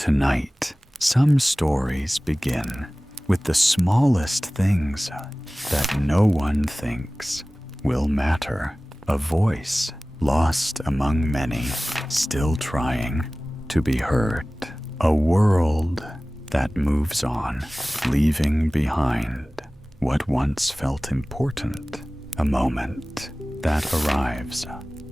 Tonight, some stories begin with the smallest things that no one thinks will matter. A voice lost among many, still trying to be heard. A world that moves on, leaving behind what once felt important. A moment that arrives,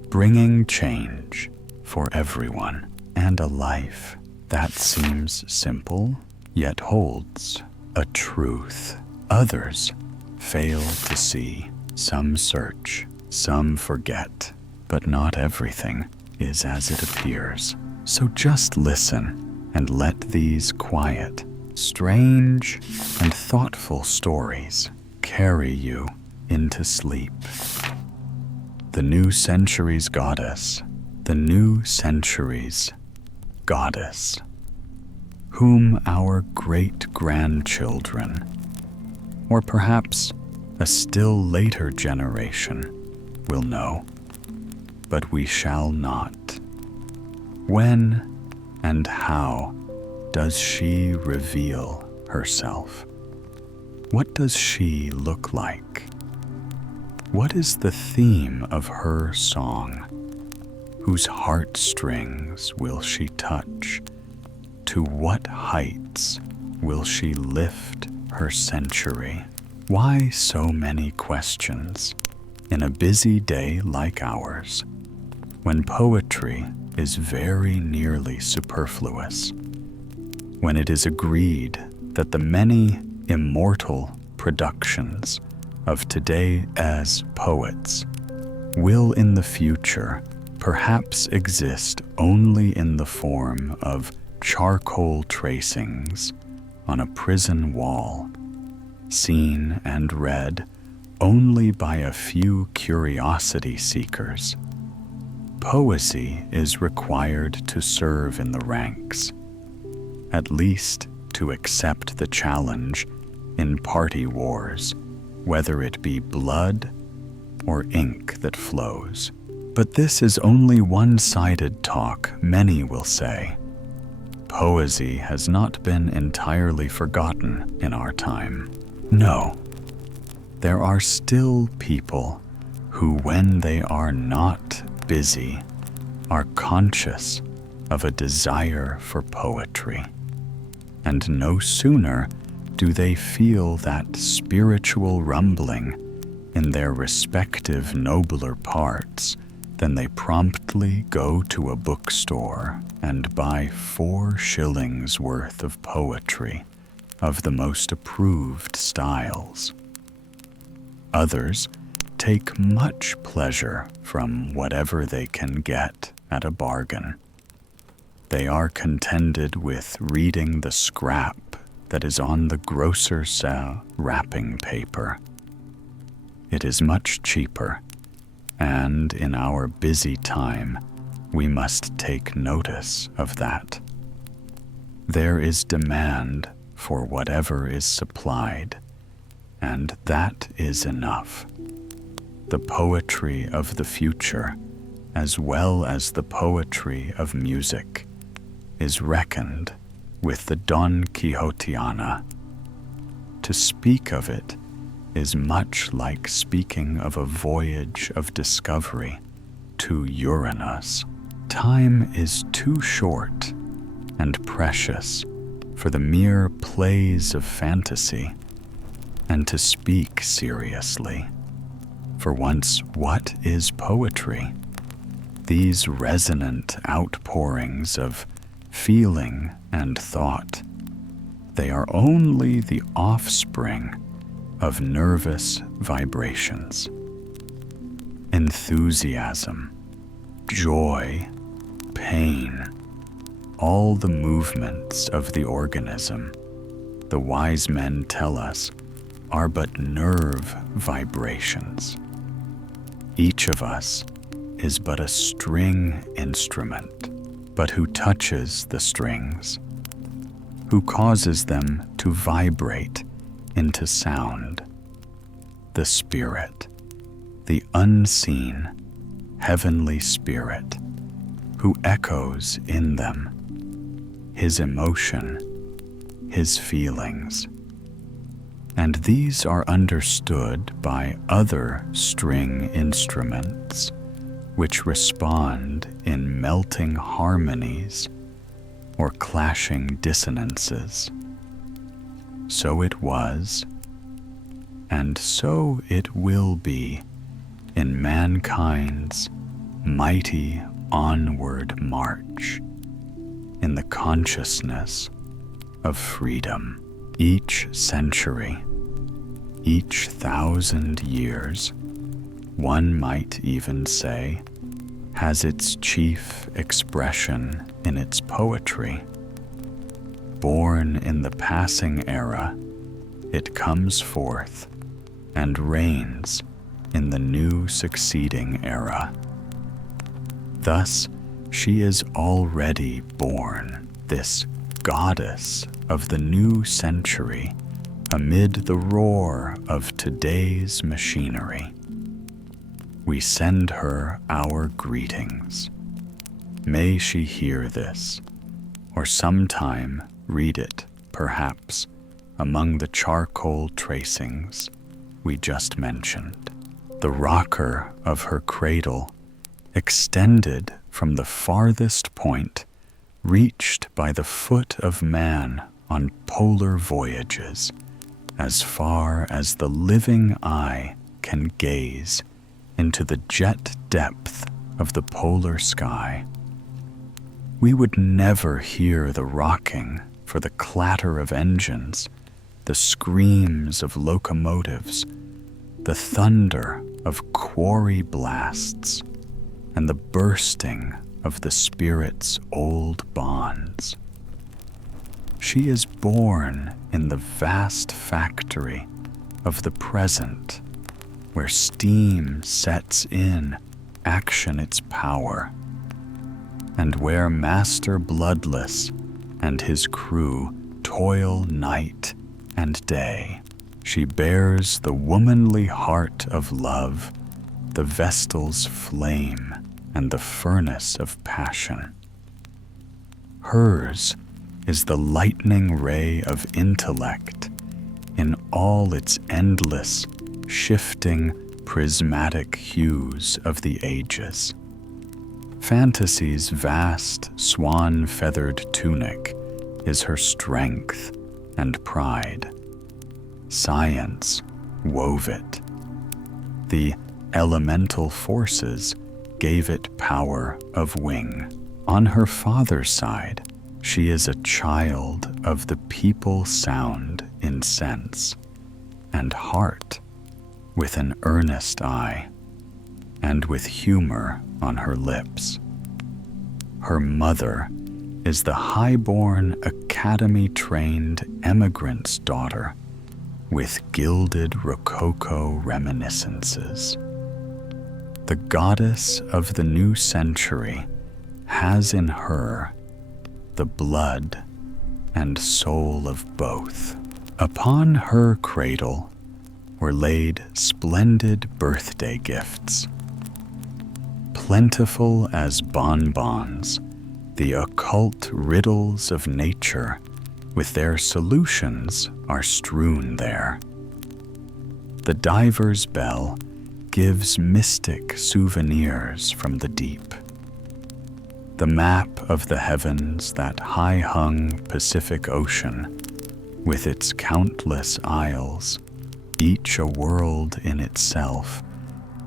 bringing change for everyone, and a life that seems simple, yet holds a truth others fail to see. Some search, some forget, but not everything is as it appears. So just listen and let these quiet, strange, and thoughtful stories carry you into sleep. The new century's goddess, the new century's goddess, whom our great-grandchildren, or perhaps a still later generation, will know, but we shall not. When and how does she reveal herself? What does she look like? What is the theme of her song? Whose heartstrings will she touch? To what heights will she lift her century? Why so many questions in a busy day like ours, when poetry is very nearly superfluous, when it is agreed that the many immortal productions of today as poets will in the future perhaps exist only in the form of charcoal tracings on a prison wall, seen and read only by a few curiosity seekers. Poesy is required to serve in the ranks, at least to accept the challenge in party wars, whether it be blood or ink that flows. But this is only one-sided talk, many will say. Poesy has not been entirely forgotten in our time. No, there are still people who, when they are not busy, are conscious of a desire for poetry. And no sooner do they feel that spiritual rumbling in their respective nobler parts than they promptly go to a bookstore and buy 4 shillings worth of poetry of the most approved styles. Others take much pleasure from whatever they can get at a bargain. They are contented with reading the scrap that is on the grocer's wrapping paper. It is much cheaper, and in our busy time, we must take notice of that. There is demand for whatever is supplied, and that is enough. The poetry of the future, as well as the poetry of music, is reckoned with the Don Quixotiana. To speak of it is much like speaking of a voyage of discovery to Uranus. Time is too short and precious for the mere plays of fantasy, and to speak seriously. For once, what is poetry? These resonant outpourings of feeling and thought. They are only the offspring of nervous vibrations. Enthusiasm, joy, pain, all the movements of the organism, the wise men tell us, are but nerve vibrations. Each of us is but a string instrument, but who touches the strings? Who causes them to vibrate into sound? The Spirit, the unseen, heavenly Spirit, who echoes in them. his emotion, his feelings. And these are understood by other string instruments, which respond in melting harmonies or clashing dissonances. So it was, and so it will be in mankind's mighty onward march in the consciousness of freedom. Each century, each 1,000 years, one might even say, has its chief expression in its poetry. Born in the passing era, it comes forth and reigns in the new succeeding era. Thus, she is already born, this goddess of the new century, amid the roar of today's machinery. We send her our greetings. May she hear this, or sometime read it, perhaps, among the charcoal tracings we just mentioned. The rocker of her cradle, extended from the farthest point reached by the foot of man on polar voyages, as far as the living eye can gaze into the jet depth of the polar sky. We would never hear the rocking for the clatter of engines, the screams of locomotives, the thunder of quarry blasts, and the bursting of the spirit's old bonds. She is born in the vast factory of the present, where steam sets in action its power, and where Master Bloodless and his crew toil night and day. She bears the womanly heart of love, the vestal's flame, and the furnace of passion. Hers is the lightning ray of intellect in all its endless, shifting, prismatic hues of the ages. Fantasy's vast, swan-feathered tunic is her strength and pride. Science wove it. The elemental forces gave it power of wing. On her father's side, she is a child of the people sound in sense and heart, with an earnest eye and with humor on her lips. Her mother is the high-born, academy-trained emigrant's daughter with gilded rococo reminiscences. The goddess of the new century has in her the blood and soul of both. Upon her cradle were laid splendid birthday gifts. Plentiful as bonbons, the occult riddles of nature with their solutions are strewn there. The diver's bell gives mystic souvenirs from the deep. The map of the heavens, that high-hung Pacific Ocean, with its countless isles, each a world in itself,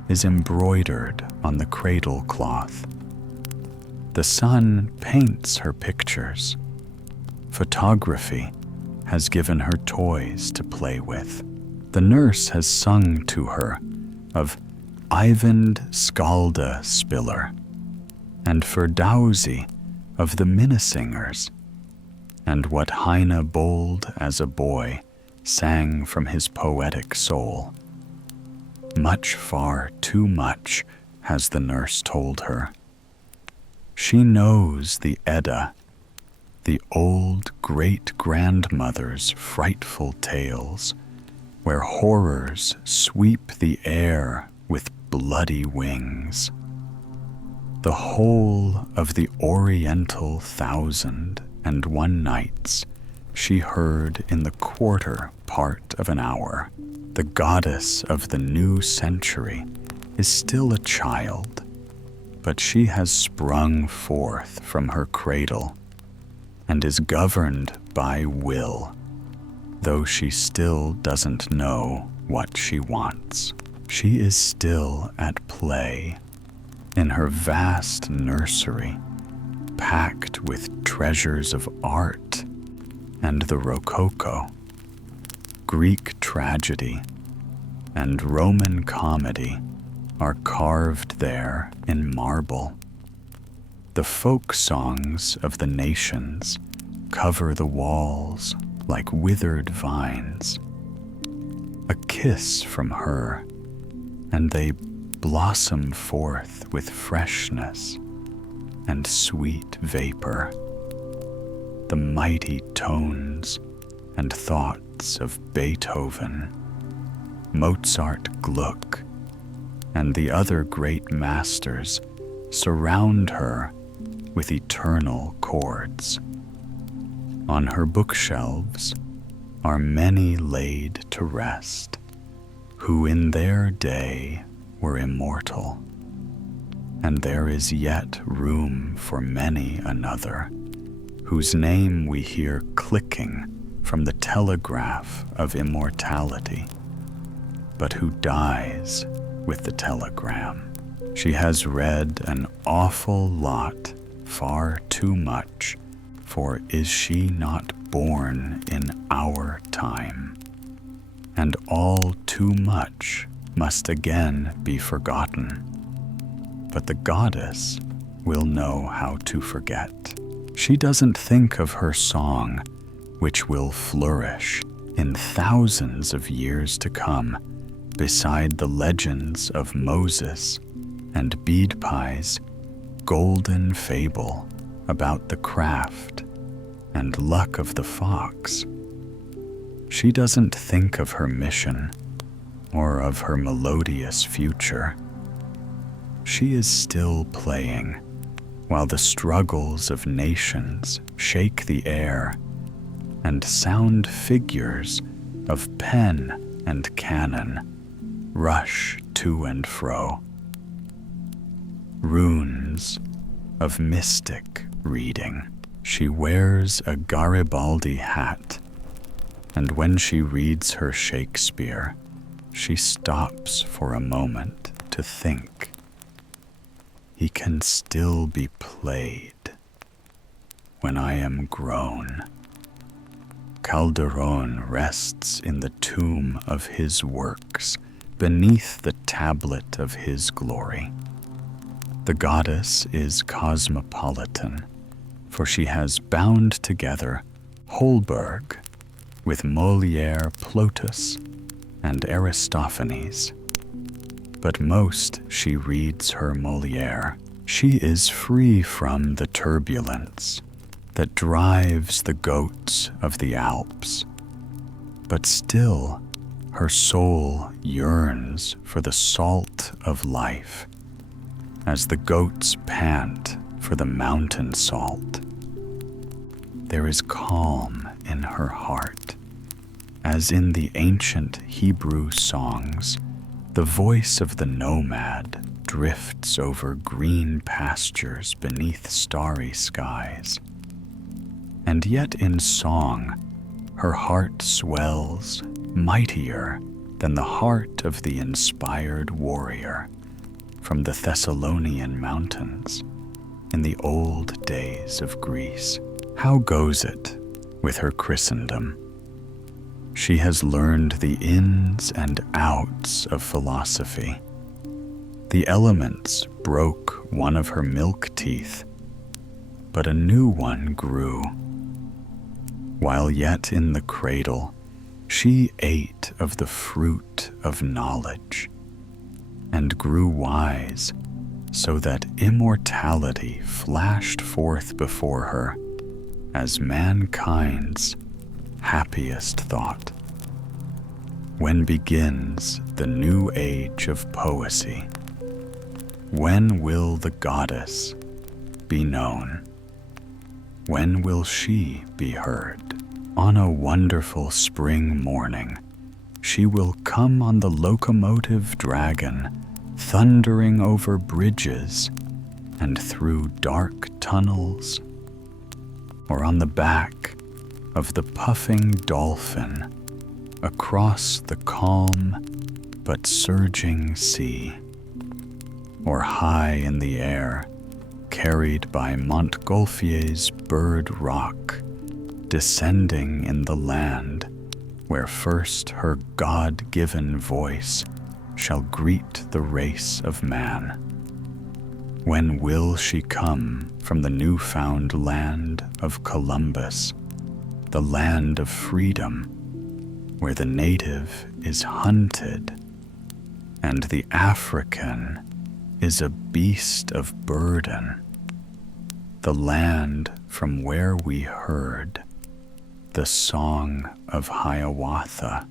is embroidered on the cradle cloth. The sun paints her pictures. Photography has given her toys to play with. The nurse has sung to her of Eyvind Skalda Spiller and Ferdowsi of the Minnesingers, and what Heine Bold as a boy sang from his poetic soul. Much, far too much, has the nurse told her. She knows the Edda, the old great-grandmother's frightful tales, where horrors sweep the air with bloody wings. The whole of the Oriental 1,000 and one nights she heard in the quarter part of an hour, the goddess of the new century is still a child, but she has sprung forth from her cradle and is governed by will, though she still doesn't know what she wants. She is still at play in her vast nursery, packed with treasures of art and the Rococo, Greek tragedy, and Roman comedy are carved there in marble. The folk songs of the nations cover the walls like withered vines. A kiss from her, and they blossom forth with freshness and sweet vapor. The mighty tones and thoughts of Beethoven, Mozart, Gluck, and the other great masters surround her with eternal chords. On her bookshelves are many laid to rest, who in their day were immortal, and there is yet room for many another, whose name we hear clicking from the telegraph of immortality, but who dies with the telegram. She has read an awful lot, far too much, for is she not born in our time? And all too much must again be forgotten. But the goddess will know how to forget. She doesn't think of her song, which will flourish in thousands of years to come beside the legends of Moses and Bead Pie's golden fable about the craft and luck of the fox. She doesn't think of her mission or of her melodious future. She is still playing while the struggles of nations shake the air and sound figures of pen and cannon rush to and fro. Runes of mystic reading. She wears a Garibaldi hat, and when she reads her Shakespeare, she stops for a moment to think. He can still be played when I am grown. Calderon rests in the tomb of his works, beneath the tablet of his glory. The goddess is cosmopolitan, for she has bound together Holberg with Molière, Plautus, and Aristophanes. But most she reads her Molière. She is free from the turbulence that drives the goats of the Alps, but still her soul yearns for the salt of life, as the goats pant for the mountain salt. There is calm in her heart, as in the ancient Hebrew songs, the voice of the nomad drifts over green pastures beneath starry skies. And yet in song, her heart swells mightier than the heart of the inspired warrior from the Thessalonian mountains in the old days of Greece. How goes it with her Christendom? She has learned the ins and outs of philosophy. The elements broke one of her milk teeth, but a new one grew. While yet in the cradle, she ate of the fruit of knowledge and grew wise, so that immortality flashed forth before her as mankind's happiest thought. When begins the new age of poesy? When will the goddess be known? When will she be heard? On a wonderful spring morning, she will come on the locomotive dragon, thundering over bridges and through dark tunnels, or on the back of the puffing dolphin across the calm but surging sea, or high in the air, carried by Montgolfier's bird rock, descending in the land where first her God-given voice shall greet the race of man. When will she come from the newfound land of Columbus, the land of freedom, where the native is hunted and the African is a beast of burden, the land from where we heard the song of Hiawatha,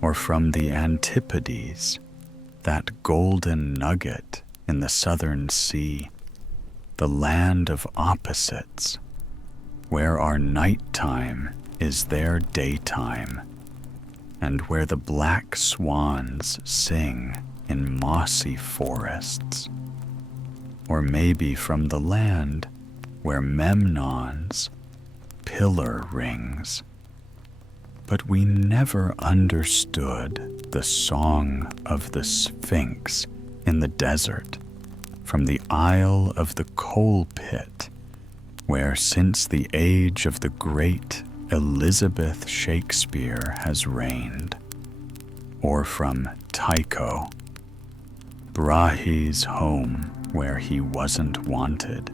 or from the Antipodes, that golden nugget in the southern sea, the land of opposites, where our nighttime is their daytime, and where the black swans sing in mossy forests, or maybe from the land where Memnon's pillar rings. But we never understood the song of the Sphinx in the desert, from the Isle of the Coal Pit, where since the age of the great Elizabeth Shakespeare has reigned, or from Tycho, Brahe's home where he wasn't wanted,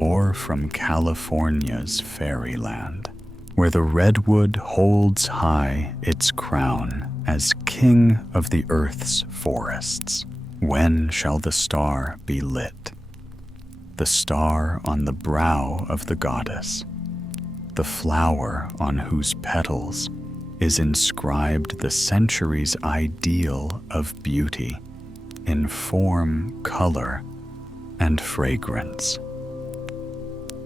or from California's fairyland, where the redwood holds high its crown as king of the earth's forests. When shall the star be lit? The star on the brow of the goddess, the flower on whose petals is inscribed the century's ideal of beauty in form, color, and fragrance.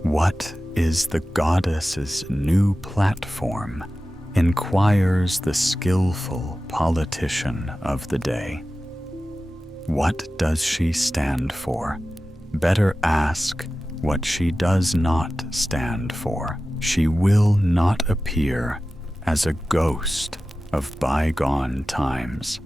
What is the goddess's new platform? Inquires the skillful politician of the day. What does she stand for? Better ask what she does not stand for. She will not appear as a ghost of bygone times.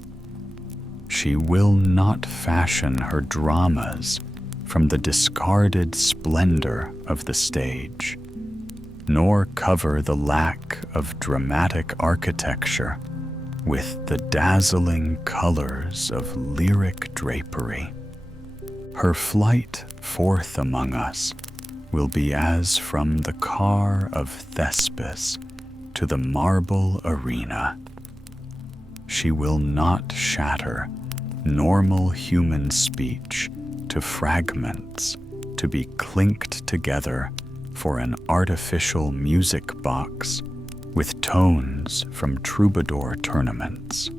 She will not fashion her dramas from the discarded splendor of the stage, nor cover the lack of dramatic architecture with the dazzling colors of lyric drapery. Her flight forth among us will be as from the car of Thespis to the marble arena. She will not shatter normal human speech to fragments to be clinked together for an artificial music box with tones from troubadour tournaments.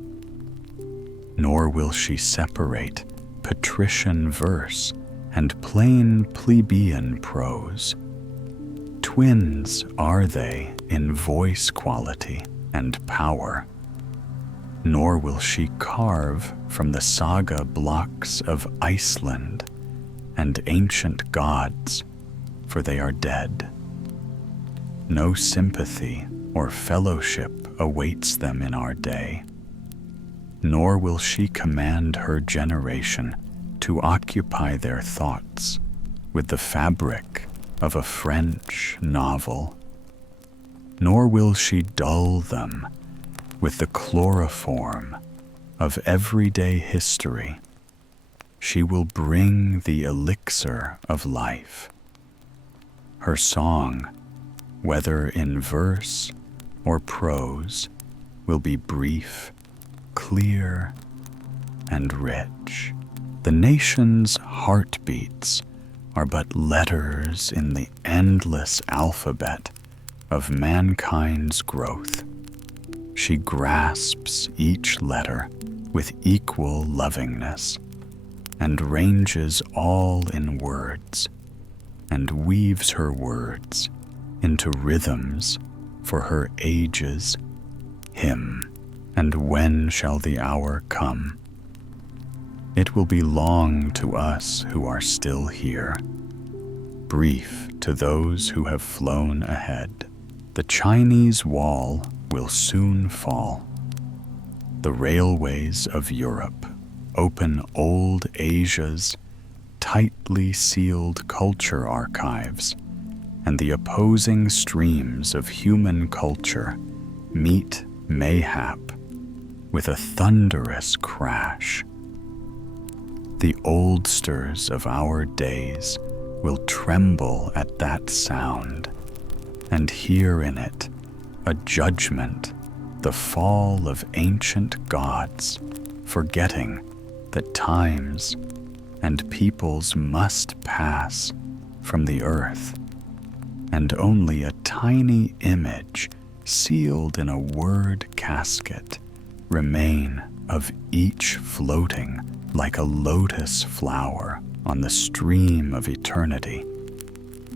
Nor will she separate patrician verse and plain plebeian prose. Twins are they in voice quality and power. Nor will she carve from the saga blocks of Iceland and ancient gods, for they are dead. No sympathy or fellowship awaits them in our day. Nor will she command her generation to occupy their thoughts with the fabric of a French novel. Nor will she dull them with the chloroform of everyday history. She will bring the elixir of life. Her song, whether in verse or prose, will be brief, clear, and rich. The nation's heartbeats are but letters in the endless alphabet of mankind's growth. She grasps each letter with equal lovingness and ranges all in words and weaves her words into rhythms for her age's hymn. And when shall the hour come? It will be long to us who are still here, brief to those who have flown ahead. The Chinese wall will soon fall. The railways of Europe open old Asia's tightly sealed culture archives, and the opposing streams of human culture meet mayhap with a thunderous crash. The oldsters of our days will tremble at that sound, and hear in it a judgment, the fall of ancient gods, forgetting that times and peoples must pass from the earth, and only a tiny image sealed in a word casket remain of each floating like a lotus flower on the stream of eternity,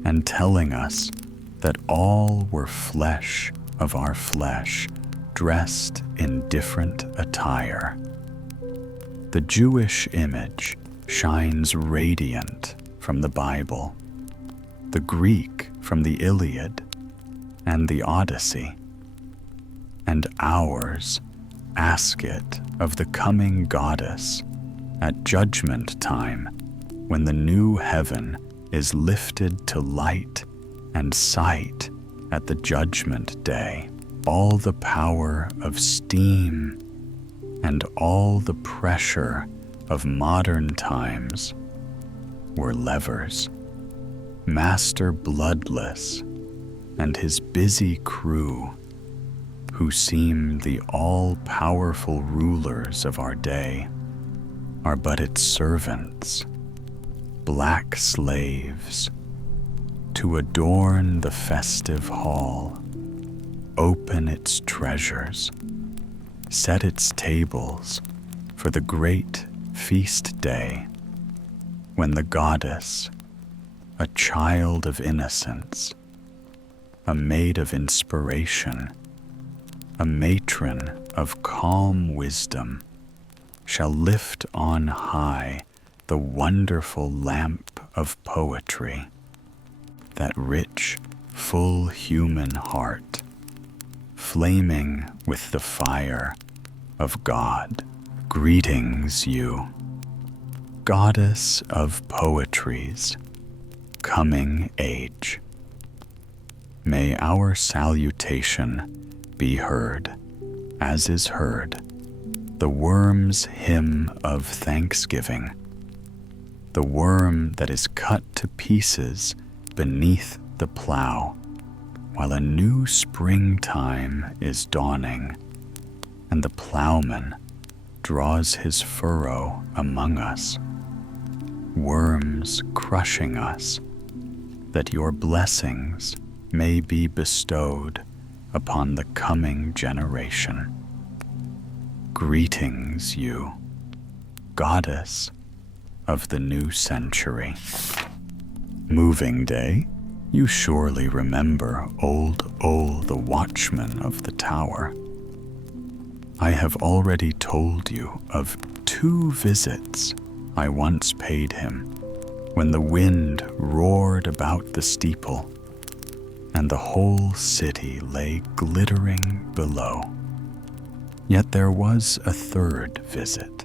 and telling us that all were flesh of our flesh, dressed in different attire. The Jewish image shines radiant from the Bible, the Greek from the Iliad and the Odyssey, and ours ask it of the coming goddess at judgment time, when the new heaven is lifted to light and sight at the judgment day. All the power of steam and all the pressure of modern times were levers. Master Bloodless and his busy crew, who seem the all-powerful rulers of our day, are but its servants, black slaves, to adorn the festive hall, open its treasures, set its tables for the great feast day, when the goddess, a child of innocence, a maid of inspiration, a matron of calm wisdom, shall lift on high the wonderful lamp of poetry, that rich, full human heart, flaming with the fire of God. Greetings, you, goddess of poetry's coming age. May our salutation be heard, as is heard the worm's hymn of thanksgiving, the worm that is cut to pieces beneath the plow, while a new springtime is dawning, and the plowman draws his furrow among us, worms crushing us, that your blessings may be bestowed upon the coming generation. Greetings, you, goddess of the new century. Moving day, you surely remember old Ole the watchman of the tower. I have already told you of 2 visits I once paid him, when the wind roared about the steeple, and the whole city lay glittering below. Yet there was a 3rd visit.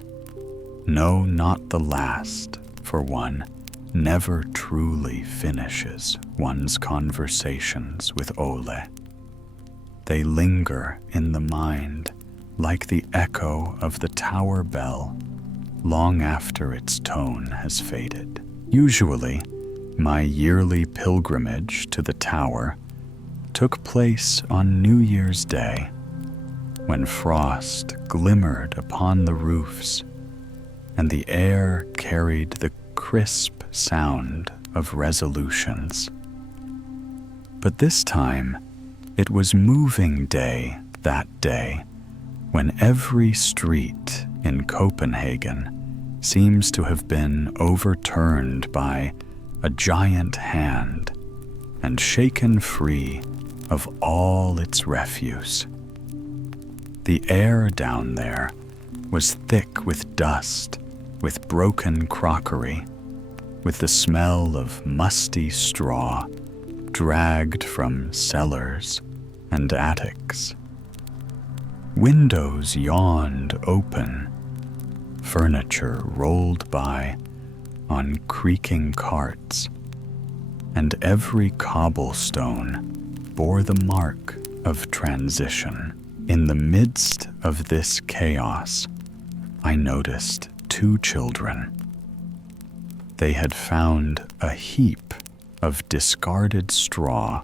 No, not the last, for one never truly finishes one's conversations with Ole. They linger in the mind like the echo of the tower bell long after its tone has faded. Usually, my yearly pilgrimage to the tower took place on New Year's Day, when frost glimmered upon the roofs and the air carried the crisp sound of resolutions. But this time, it was moving day that day, when every street in Copenhagen seems to have been overturned by a giant hand, and shaken free of all its refuse. The air down there was thick with dust, with broken crockery, with the smell of musty straw dragged from cellars and attics. Windows yawned open, furniture rolled by on creaking carts, and every cobblestone bore the mark of transition. In the midst of this chaos, I noticed 2 children. They had found a heap of discarded straw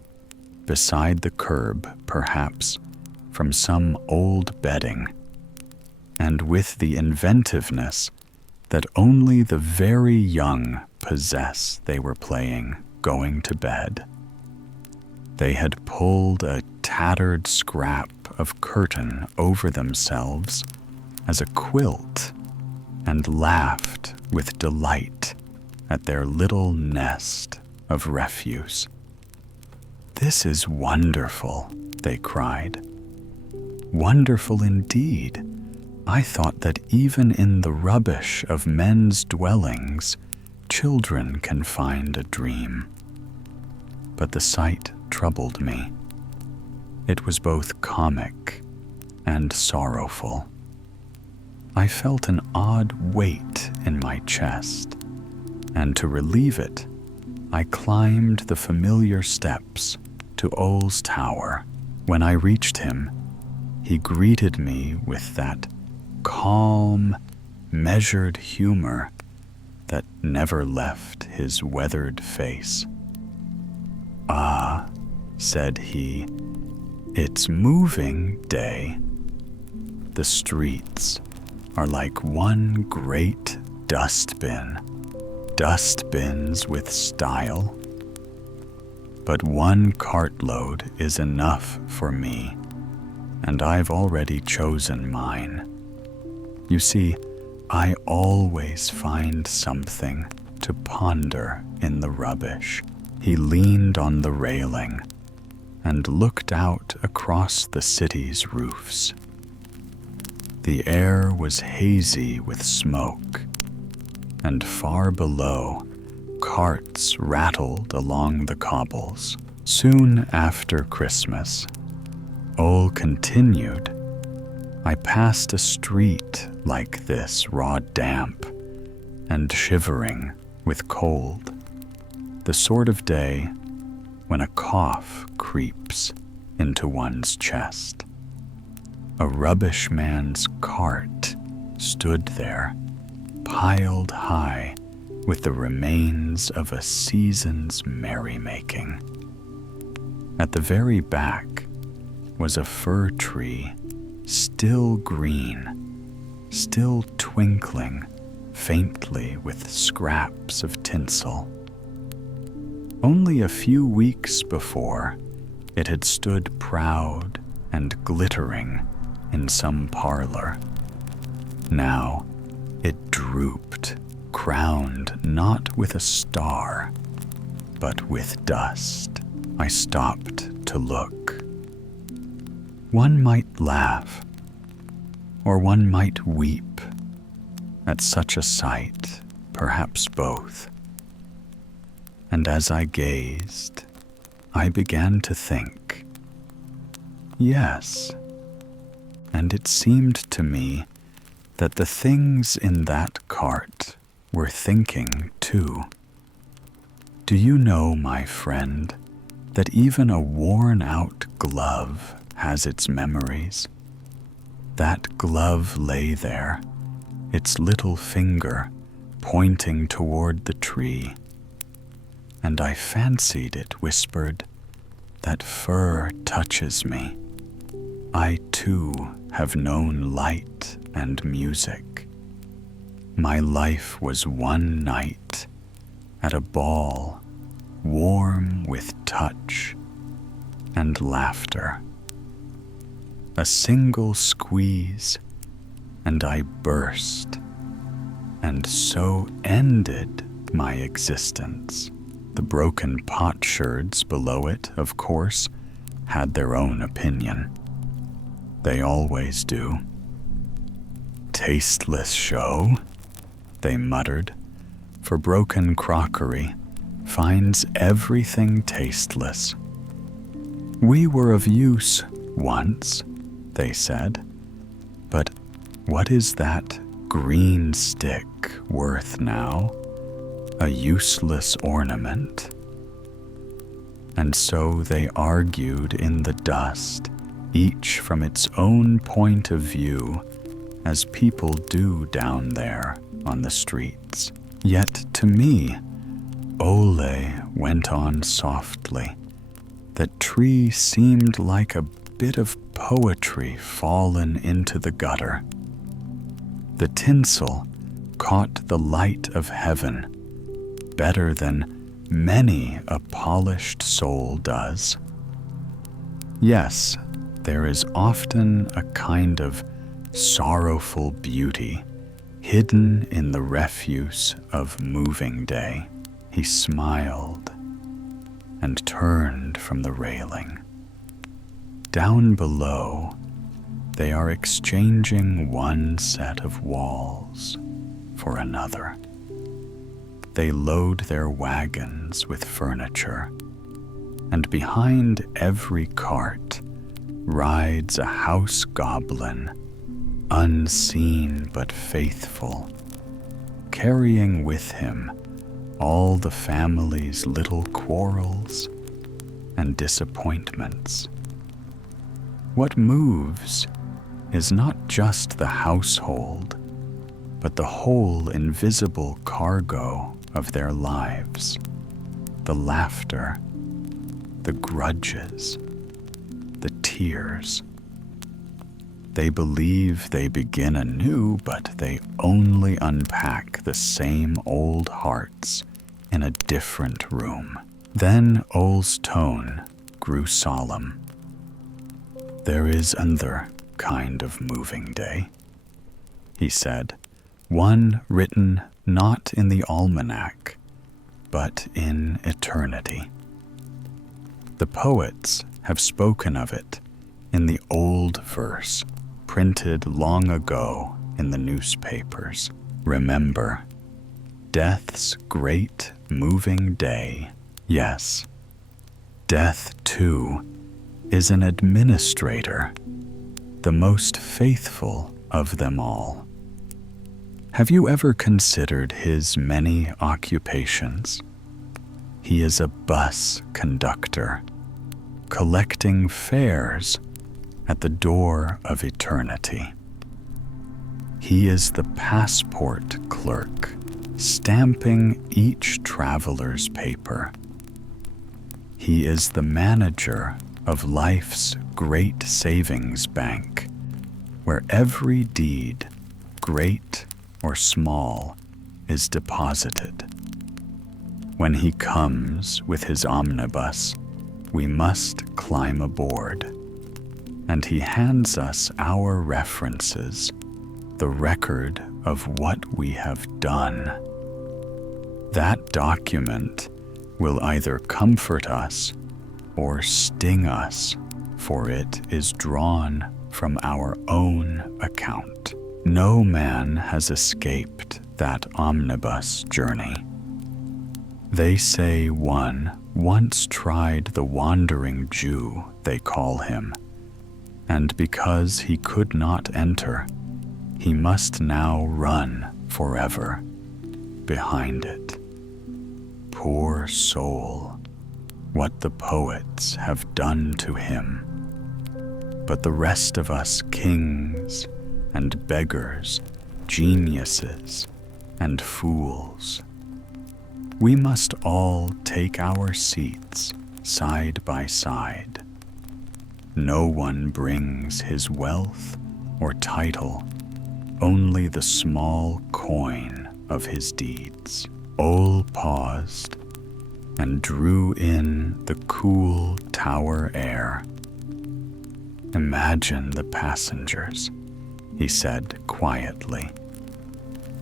beside the curb, perhaps from some old bedding, and with the inventiveness that only the very young possess, they were playing going to bed. They had pulled a tattered scrap of curtain over themselves as a quilt and laughed with delight at their little nest of refuse. "This is wonderful," they cried. "Wonderful indeed. I thought that even in the rubbish of men's dwellings, children can find a dream." But the sight troubled me. It was both comic and sorrowful. I felt an odd weight in my chest, and to relieve it, I climbed the familiar steps to Ole's tower. When I reached him, he greeted me with that calm, measured humor that never left his weathered face. "Ah," said he, "it's moving day. The streets are like one great dustbin, dustbins with style. But one cartload is enough for me, and I've already chosen mine. You see, I always find something to ponder in the rubbish." He leaned on the railing and looked out across the city's roofs. The air was hazy with smoke, and far below, carts rattled along the cobbles. Soon after Christmas, Ole continued, I passed a street like this, raw damp and shivering with cold. The sort of day when a cough creeps into one's chest. A rubbish man's cart stood there, piled high with the remains of a season's merrymaking. At the very back was a fir tree, still green, still twinkling faintly with scraps of tinsel. Only a few weeks before, it had stood proud and glittering in some parlor. Now it drooped, crowned not with a star, but with dust. I stopped to look. One might laugh, or one might weep at such a sight, perhaps both. And as I gazed, I began to think, yes, and it seemed to me that the things in that cart were thinking too. Do you know, my friend, that even a worn-out glove has its memories? That glove lay there, its little finger pointing toward the tree, and I fancied it whispered, "That fur touches me. I too have known light and music. My life was one night at a ball, warm with touch and laughter. A single squeeze, and I burst, and so ended my existence." The broken potsherds below it, of course, had their own opinion. They always do. "Tasteless show," they muttered, for broken crockery finds everything tasteless. "We were of use once," they said, "but what is that green stick worth now? A useless ornament." And so they argued in the dust, each from its own point of view, as people do down there on the streets. Yet to me, Ole went on softly, that tree seemed like a bit of poetry fallen into the gutter. The tinsel caught the light of heaven better than many a polished soul does. Yes, there is often a kind of sorrowful beauty hidden in the refuse of moving day. He smiled and turned from the railing. Down below, they are exchanging one set of walls for another. They load their wagons with furniture, and behind every cart rides a house goblin, unseen but faithful, carrying with him all the family's little quarrels and disappointments. What moves is not just the household, but the whole invisible cargo of their lives, the laughter, the grudges, the tears. They believe they begin anew, but they only unpack the same old hearts in a different room. Then Ole's tone grew solemn. "There is another kind of moving day," he said, "one written not in the almanac, but in eternity. The poets have spoken of it in the old verse, printed long ago in the newspapers. Remember, death's great moving day. Yes, death too is an administrator, the most faithful of them all. Have you ever considered his many occupations? He is a bus conductor, collecting fares at the door of eternity. He is the passport clerk, stamping each traveler's paper. He is the manager of life's great savings bank, where every deed, great or small, is deposited. When he comes with his omnibus, we must climb aboard, and he hands us our references, the record of what we have done. That document will either comfort us or sting us, for it is drawn from our own account. No man has escaped that omnibus journey. They say one once tried the wandering Jew, they call him, and because he could not enter, he must now run forever behind it. Poor soul, what the poets have done to him. But the rest of us kings and beggars, geniuses and fools, we must all take our seats side by side. No one brings his wealth or title, only the small coin of his deeds. Ole paused and drew in the cool tower air. Imagine the passengers, he said quietly.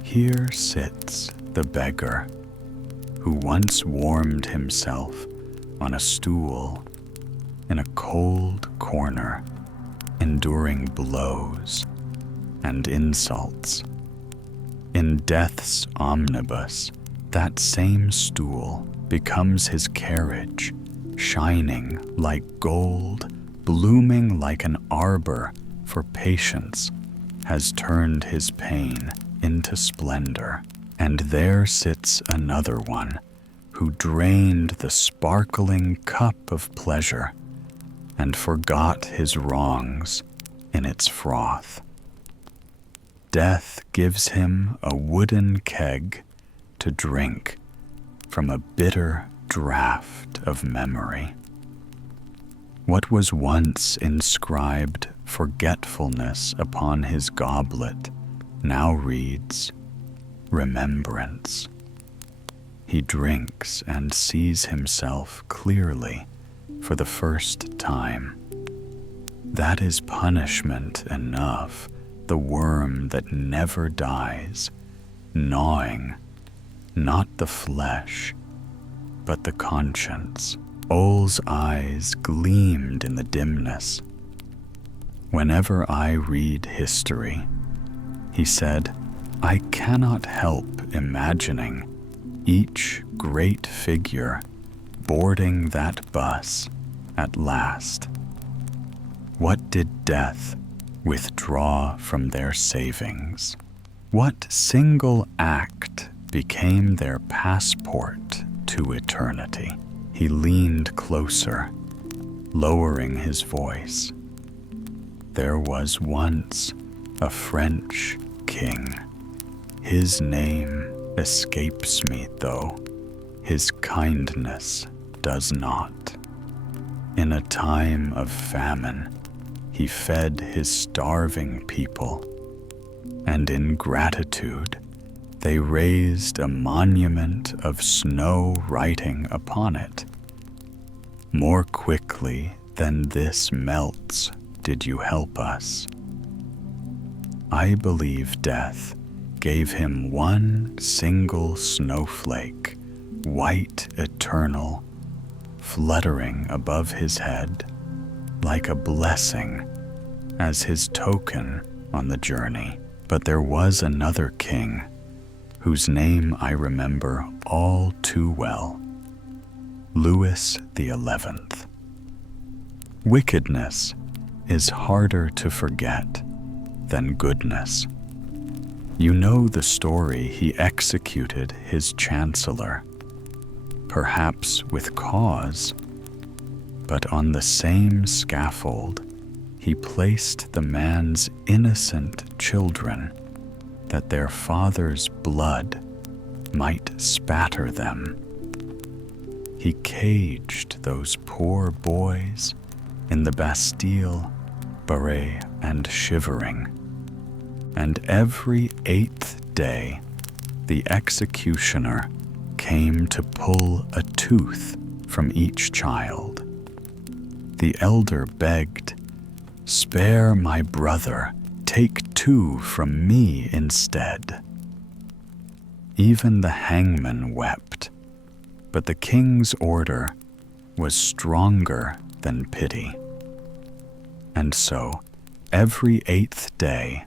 Here sits the beggar, who once warmed himself on a stool in a cold corner, enduring blows and insults. In death's omnibus, that same stool becomes his carriage, shining like gold, blooming like an arbor, for patience has turned his pain into splendor. And there sits another one who drained the sparkling cup of pleasure and forgot his wrongs in its froth. Death gives him a wooden keg to drink from a bitter draught of memory. What was once inscribed forgetfulness upon his goblet now reads remembrance. He drinks and sees himself clearly for the first time. That is punishment enough, the worm that never dies, gnawing not the flesh, but the conscience. Ole's eyes gleamed in the dimness. Whenever I read history, he said, I cannot help imagining each great figure boarding that bus at last. What did death withdraw from their savings? What single act became their passport to eternity? He leaned closer, lowering his voice. There was once a French king. His name escapes me, though his kindness does not. In a time of famine, he fed his starving people, and in gratitude, they raised a monument of snow writing upon it. More quickly than this melts did you help us. I believe death gave him one single snowflake, white eternal, fluttering above his head like a blessing as his token on the journey. But there was another king whose name I remember all too well, Louis XI. Wickedness is harder to forget than goodness. You know the story. He executed his chancellor, perhaps with cause, but on the same scaffold he placed the man's innocent children, that their father's blood might spatter them. He caged those poor boys in the Bastille, Barret and shivering, and every 8th day the executioner came to pull a tooth from each child. The elder begged, "Spare my brother, take 2 from me instead." Even the hangman wept, but the king's order was stronger than pity. And so, every 8th day,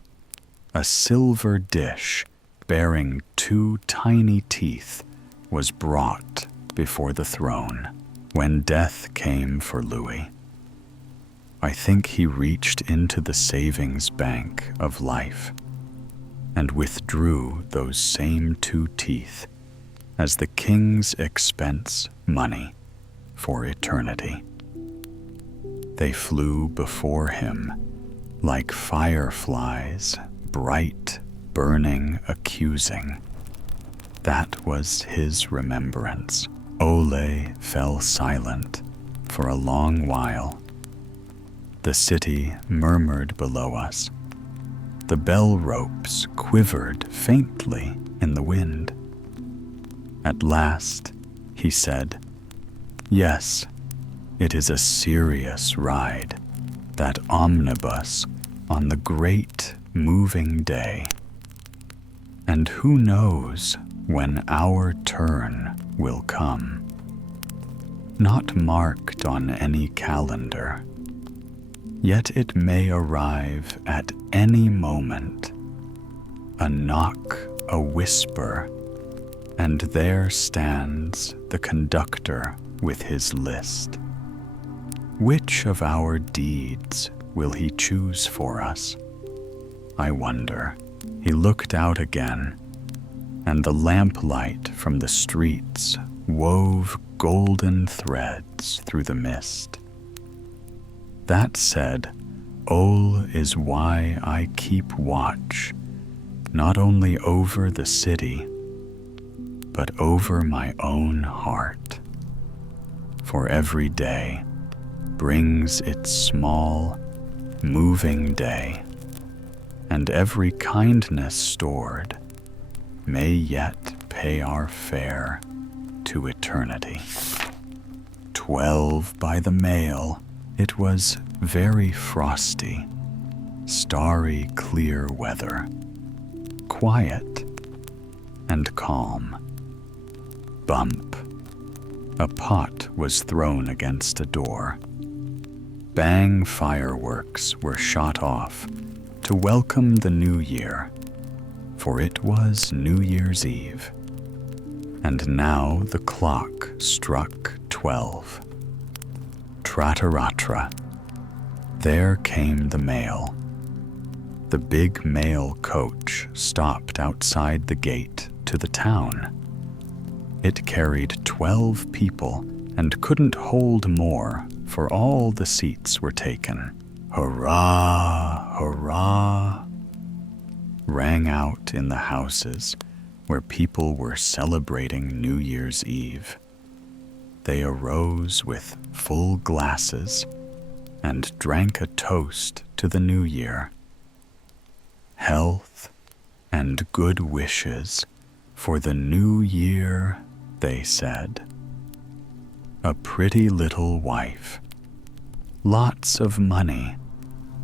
a silver dish bearing 2 tiny teeth was brought before the throne. When death came for Louis, I think he reached into the savings bank of life and withdrew those same 2 teeth as the king's expense money for eternity. They flew before him like fireflies, bright, burning, accusing. That was his remembrance. Ole fell silent for a long while. The city murmured below us. The bell ropes quivered faintly in the wind. At last, he said, "Yes, it is a serious ride, that omnibus on the great moving day. And who knows when our turn will come, not marked on any calendar, yet it may arrive at any moment, a knock, a whisper, and there stands the conductor with his list. Which of our deeds will he choose for us? I wonder. He looked out again, and the lamplight from the streets wove golden threads through the mist. That said, Ol is why I keep watch, not only over the city, but over my own heart. For every day brings its small, moving day, and every kindness stored may yet pay our fare to eternity. 12 by the mail, it was very frosty, starry clear weather, quiet and calm. Bump. A pot was thrown against a door. Bang fireworks were shot off to welcome the new year, for it was New Year's Eve. And now the clock struck 12. Trataratra. There came the mail. The big mail coach stopped outside the gate to the town. It carried 12 people and couldn't hold more, for all the seats were taken. Hurrah, hurrah, rang out in the houses where people were celebrating New Year's Eve. They arose with full glasses and drank a toast to the new year. Health and good wishes for the new year, they said. A pretty little wife, lots of money,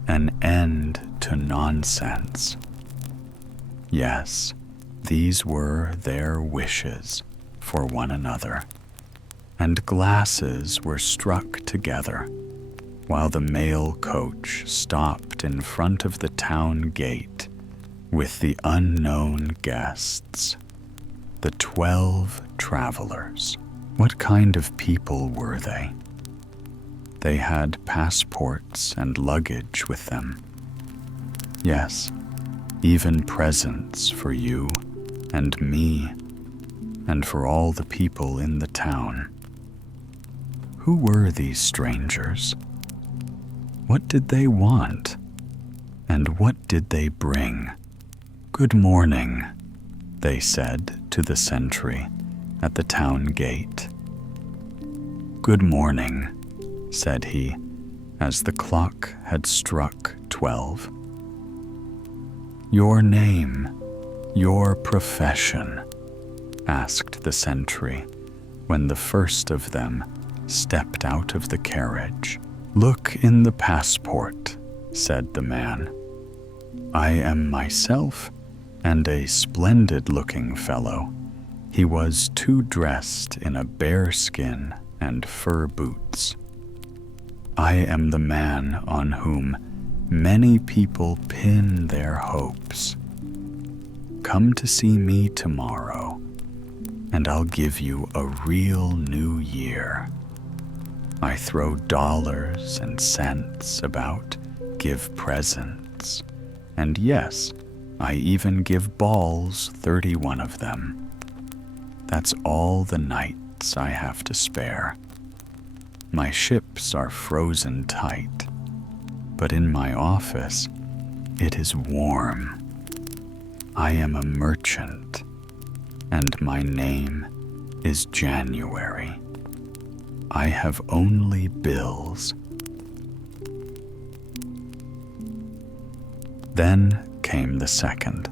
an end to nonsense. Yes, these were their wishes for one another, and glasses were struck together while the mail coach stopped in front of the town gate with the unknown guests, the 12 travelers. What kind of people were they? They had passports and luggage with them. Yes, even presents for you and me and for all the people in the town. Who were these strangers? What did they want? And what did they bring? Good morning, they said to the sentry at the town gate. Good morning, said he, as the clock had struck 12. Your name, your profession, asked the sentry when the first of them stepped out of the carriage. Look in the passport, said the man. I am myself, and a splendid-looking fellow. He was too dressed in a bear skin and fur boots. I am the man on whom many people pin their hopes. Come to see me tomorrow, and I'll give you a real new year. I throw dollars and cents about, give presents, and yes, I even give balls, 31 of them. That's all the nights I have to spare. My ships are frozen tight, but in my office, it is warm. I am a merchant, and my name is January. I have only bills. Then came the second.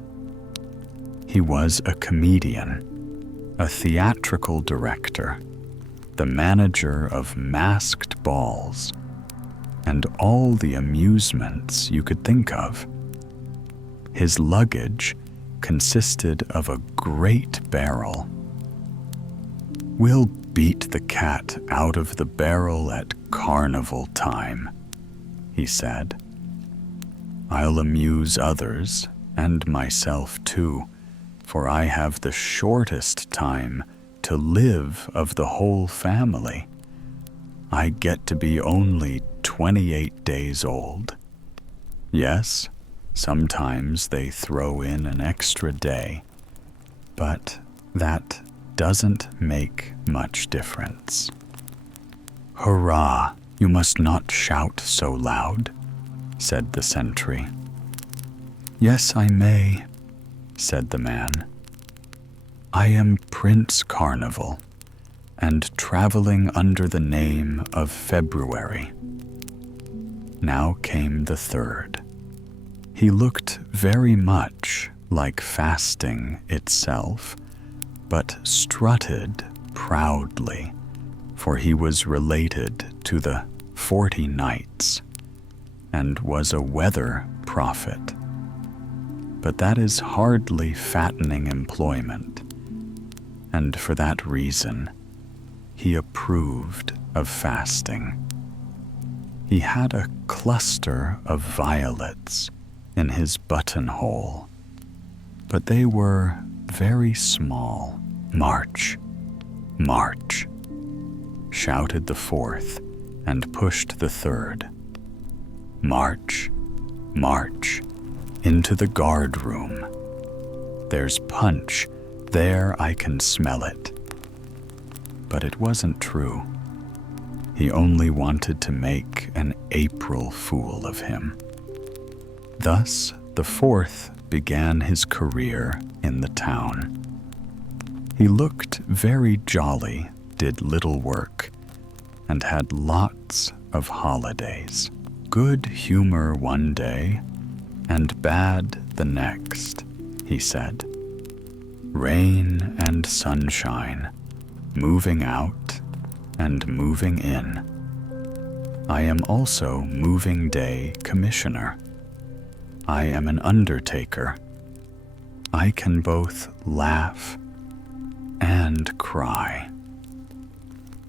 He was a comedian, a theatrical director, the manager of masked balls, and all the amusements you could think of. His luggage consisted of a great barrel. "We'll beat the cat out of the barrel at carnival time," he said. "I'll amuse others, and myself too, for I have the shortest time to live of the whole family. I get to be only 28 days old. Yes, sometimes they throw in an extra day, but that doesn't make much difference." "Hurrah! You must not shout so loud," said the sentry. "Yes, I may," said the man. "I am Prince Carnival, and traveling under the name of February." Now came the third. He looked very much like fasting itself, but strutted proudly, for he was related to the 40 Nights, and was a weather prophet. But that is hardly fattening employment, and for that reason he approved of fasting. He had a cluster of violets in his buttonhole, but they were very small. "March, march," shouted the fourth, and pushed the third. "March, march, into the guard room. There's punch, there I can smell it." But it wasn't true. He only wanted to make an April fool of him. Thus the fourth began his career in the town. He looked very jolly, did little work, and had lots of holidays. Good humor one day, and bad the next, he said. Rain and sunshine, moving out and moving in. I am also moving day commissioner. I am an undertaker. I can both laugh and cry.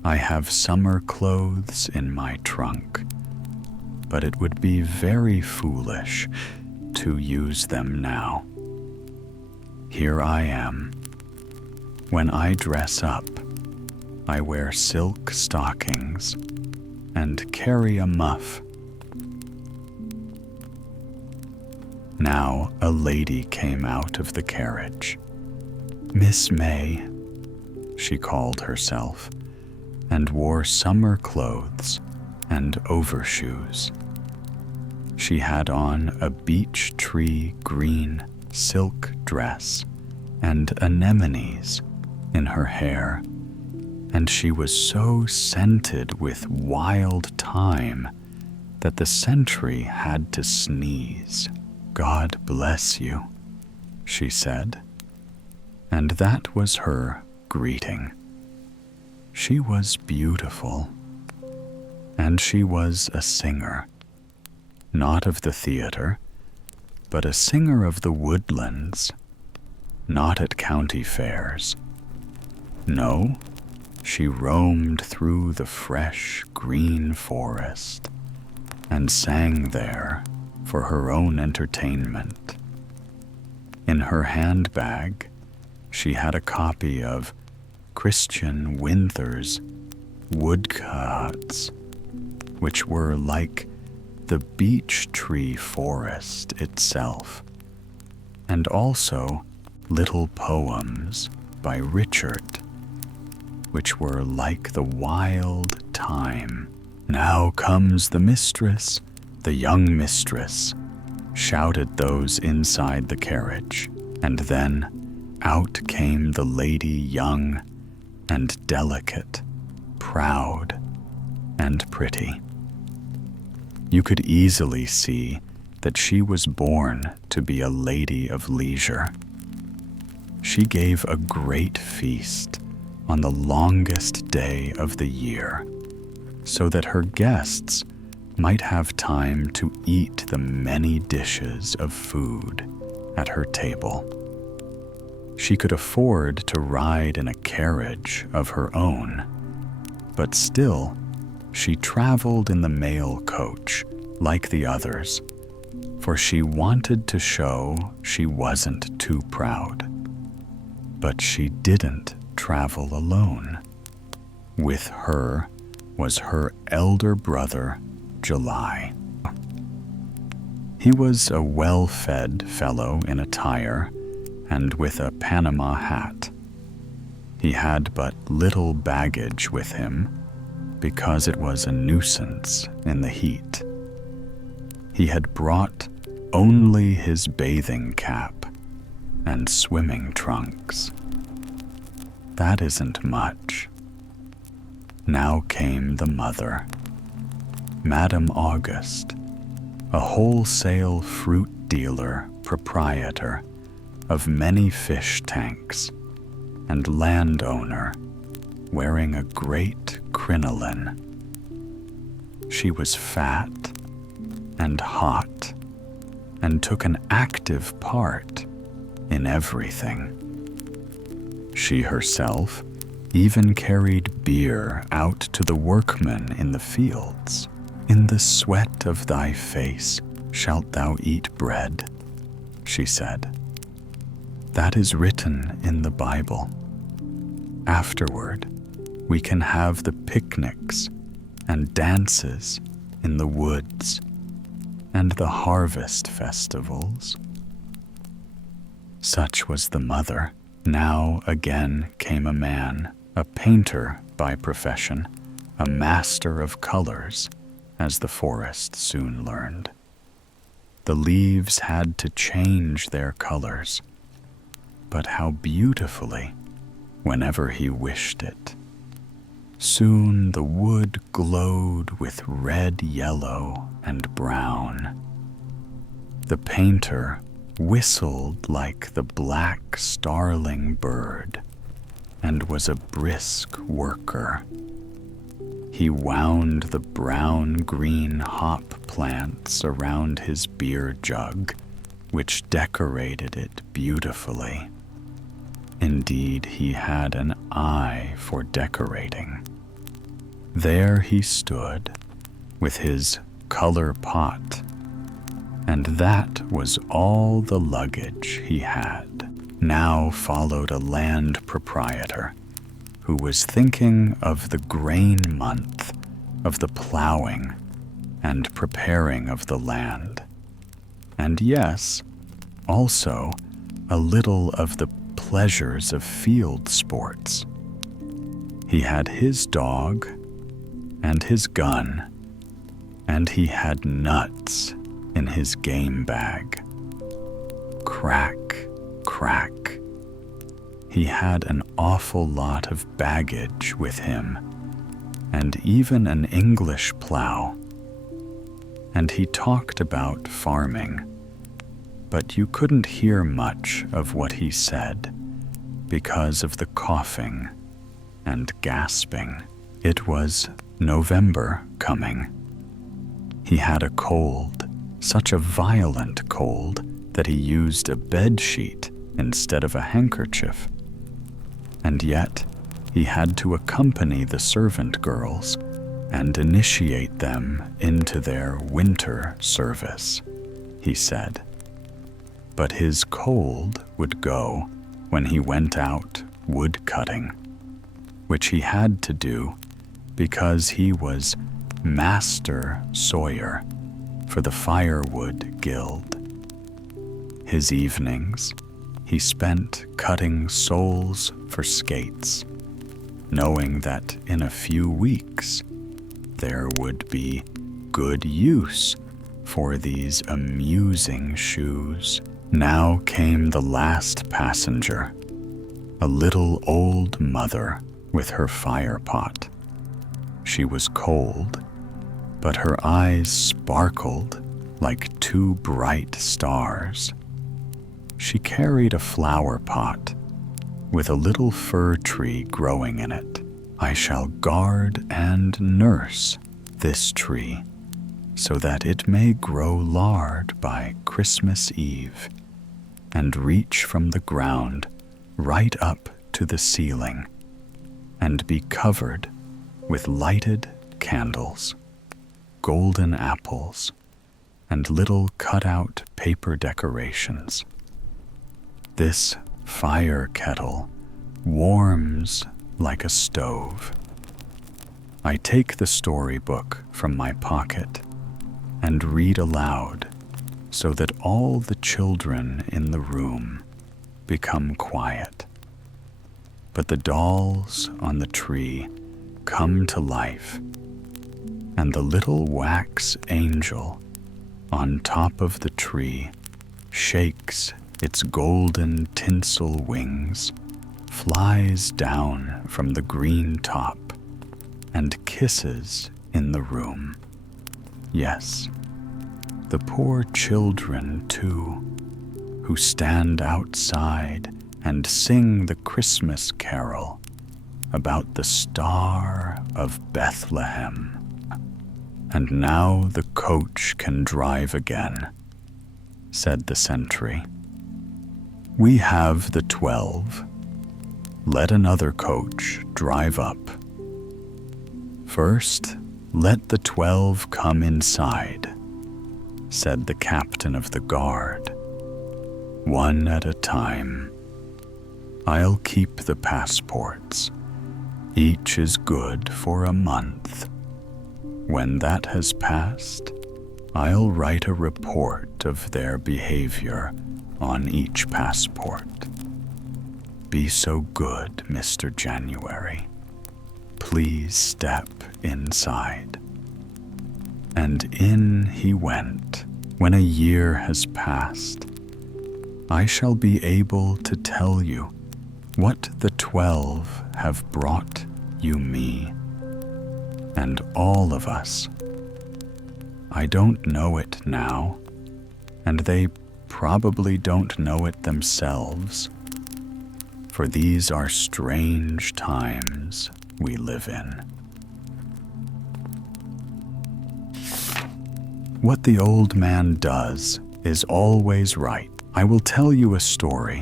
I have summer clothes in my trunk, but it would be very foolish to use them now. Here I am. When I dress up, I wear silk stockings and carry a muff. Now a lady came out of the carriage. Miss May, she called herself, and wore summer clothes and overshoes. She had on a beech tree green silk dress and anemones in her hair, and she was so scented with wild thyme that the sentry had to sneeze. God bless you, she said, and that was her greeting. She was beautiful, and she was a singer, not of the theater, but a singer of the woodlands, not at county fairs. No, she roamed through the fresh green forest and sang there for her own entertainment. In her handbag, she had a copy of Christian Winther's woodcuts, which were like the beech tree forest itself, and also little poems by Richard, which were like the wild thyme. Now comes the mistress, the young mistress, shouted those inside the carriage, and then out came the lady young and delicate, proud and pretty. You could easily see that she was born to be a lady of leisure. She gave a great feast on the longest day of the year, so that her guests might have time to eat the many dishes of food at her table. She could afford to ride in a carriage of her own, but still, she traveled in the mail coach like the others, for she wanted to show she wasn't too proud. But she didn't travel alone. With her was her elder brother, July. He was a well-fed fellow in attire and with a Panama hat. He had but little baggage with him because it was a nuisance in the heat. He had brought only his bathing cap and swimming trunks. That isn't much. Now came the mother, Madame Auguste, a wholesale fruit dealer proprietor of many fish tanks and landowner wearing a great crinoline. She was fat and hot and took an active part in everything. She herself even carried beer out to the workmen in the fields. In the sweat of thy face shalt thou eat bread, she said. That is written in the Bible. Afterward, we can have the picnics and dances in the woods and the harvest festivals. Such was the mother. Now again came a man, a painter by profession, a master of colors, as the forest soon learned. The leaves had to change their colors, but how beautifully, whenever he wished it. Soon the wood glowed with red, yellow, and brown. The painter whistled like the black starling bird and was a brisk worker. He wound the brown-green hop plants around his beer jug, which decorated it beautifully. Indeed, he had an eye for decorating. There he stood with his color pot, and that was all the luggage he had. Now followed a land proprietor who was thinking of the grain month, of the plowing and preparing of the land, and yes, also a little of the pleasures of field sports. He had his dog and his gun, and he had nuts in his game bag. Crack, crack. He had an awful lot of baggage with him, and even an English plow. And he talked about farming, but you couldn't hear much of what he said because of the coughing and gasping. It was November coming. He had a cold, such a violent cold that he used a bed sheet instead of a handkerchief. And yet, he had to accompany the servant girls and initiate them into their winter service, he said. But his cold would go when he went out wood cutting, which he had to do because he was master sawyer for the firewood guild. His evenings he spent cutting soles for skates, knowing that in a few weeks there would be good use for these amusing shoes. Now came the last passenger, a little old mother with her fire pot. She was cold, but her eyes sparkled like two bright stars. She carried a flower pot with a little fir tree growing in it. I shall guard and nurse this tree so that it may grow large by Christmas Eve and reach from the ground right up to the ceiling and be covered with lighted candles, golden apples, and little cut-out paper decorations. This fire kettle warms like a stove. I take the storybook from my pocket and read aloud so that all the children in the room become quiet. But the dolls on the tree come to life, and the little wax angel on top of the tree shakes its golden tinsel wings, flies down from the green top, and kisses in the room. Yes, the poor children too, who stand outside and sing the Christmas carol about the Star of Bethlehem. And now the coach can drive again, said the sentry. We have the 12. Let another coach drive up. First, let the 12 come inside, said the captain of the guard. One at a time. I'll keep the passports. Each is good for a month. When that has passed, I'll write a report of their behavior on each passport. Be so good, Mr. January. Please step inside. And in he went. When a year has passed, I shall be able to tell you what the 12 have brought you me, and all of us. I don't know it now, and they probably don't know it themselves, for these are strange times we live in. What the old man does is always right. I will tell you a story,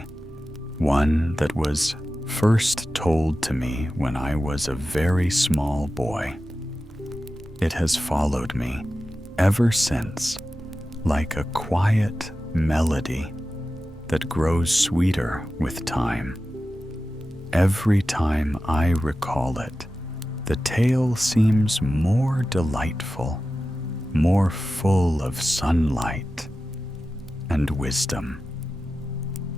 one that was first told to me when I was a very small boy. It has followed me ever since, like a quiet melody that grows sweeter with time. Every time I recall it, the tale seems more delightful, more full of sunlight and wisdom.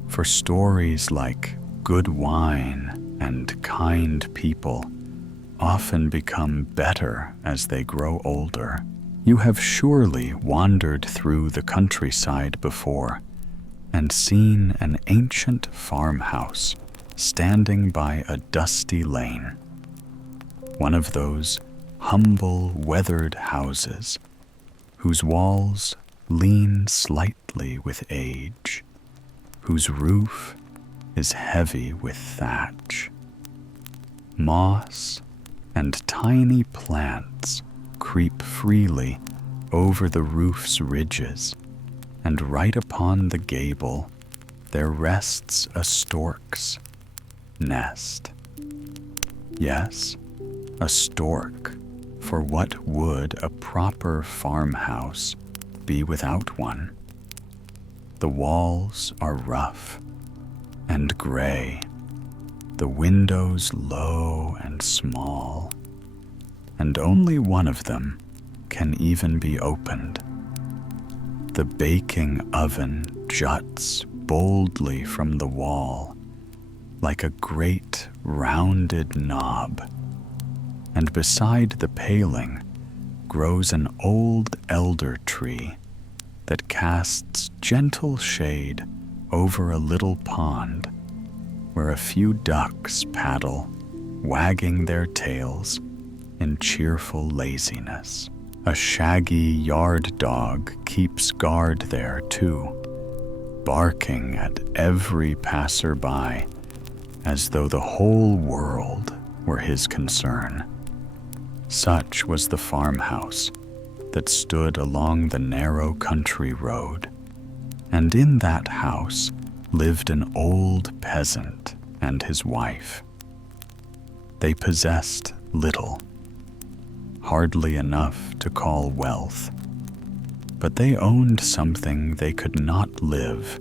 For stories like good wine and kind people often become better as they grow older. You have surely wandered through the countryside before and seen an ancient farmhouse standing by a dusty lane. One of those humble, weathered houses whose walls lean slightly with age, whose roof is heavy with thatch. Moss and tiny plants creep freely over the roof's ridges, and right upon the gable there rests a stork's nest. Yes, a stork, for what would a proper farmhouse be without one? The walls are rough and gray, the windows low and small, and only one of them can even be opened. The baking oven juts boldly from the wall like a great rounded knob, and beside the paling grows an old elder tree that casts gentle shade over a little pond where a few ducks paddle, wagging their tails in cheerful laziness. A shaggy yard dog keeps guard there too, barking at every passer-by as though the whole world were his concern. Such was the farmhouse that stood along the narrow country road, and in that house lived an old peasant and his wife. They possessed little, hardly enough to call wealth, but they owned something they could not live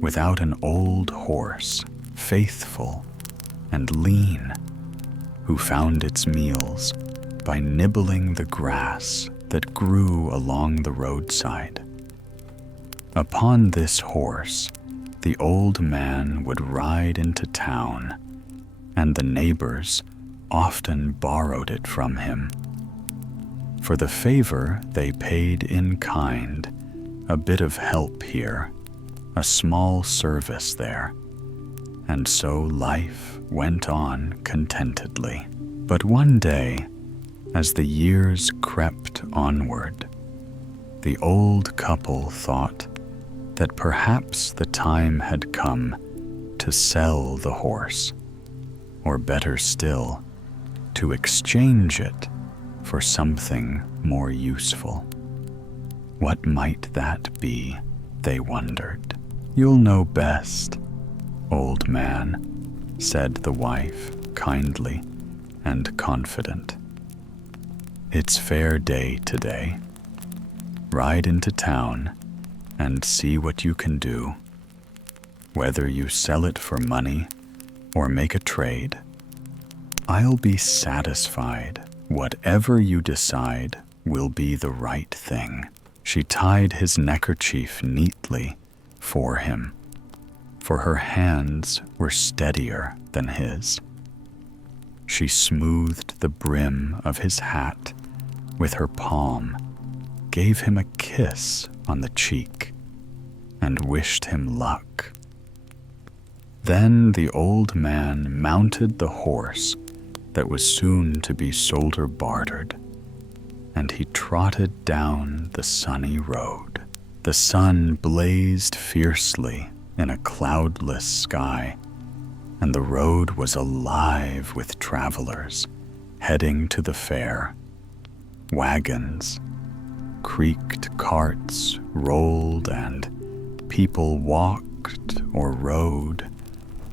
without: an old horse, faithful and lean, who found its meals by nibbling the grass that grew along the roadside. Upon this horse, the old man would ride into town, and the neighbors often borrowed it from him. For the favor they paid in kind, a bit of help here, a small service there, and so life went on contentedly. But one day, as the years crept onward, the old couple thought that perhaps the time had come to sell the horse, or better still, to exchange it for something more useful. What might that be, they wondered. "You'll know best, old man," said the wife, kindly and confident. "It's fair day today. Ride into town and see what you can do. Whether you sell it for money or make a trade, I'll be satisfied. Whatever you decide will be the right thing." She tied his neckerchief neatly for him, for her hands were steadier than his. She smoothed the brim of his hat with her palm, gave him a kiss on the cheek, and wished him luck. Then the old man mounted the horse that was soon to be sold or bartered, and he trotted down the sunny road. The sun blazed fiercely in a cloudless sky, and the road was alive with travelers heading to the fair. Wagons, creaked carts rolled, and people walked or rode,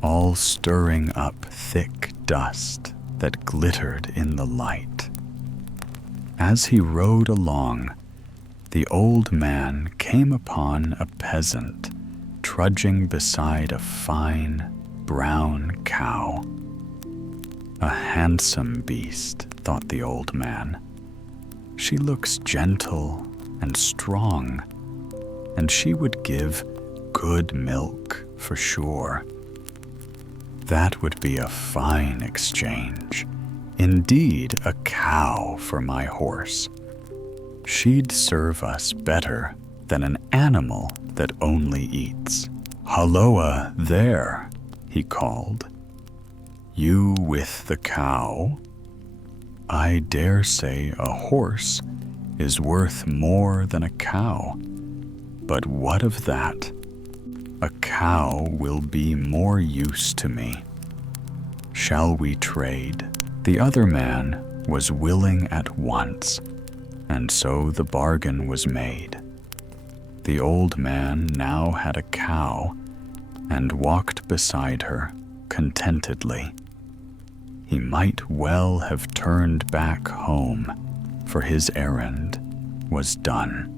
all stirring up thick dust that glittered in the light. As he rode along, the old man came upon a peasant trudging beside a fine brown cow. A handsome beast, thought the old man. She looks gentle and strong, and she would give good milk for sure. That would be a fine exchange. Indeed, a cow for my horse. She'd serve us better than an animal that only eats. "Halloa there," he called. "You with the cow? I dare say a horse is worth more than a cow. But what of that? A cow will be more use to me. Shall we trade?" The other man was willing at once, and so the bargain was made. The old man now had a cow and walked beside her contentedly. He might well have turned back home, for his errand was done.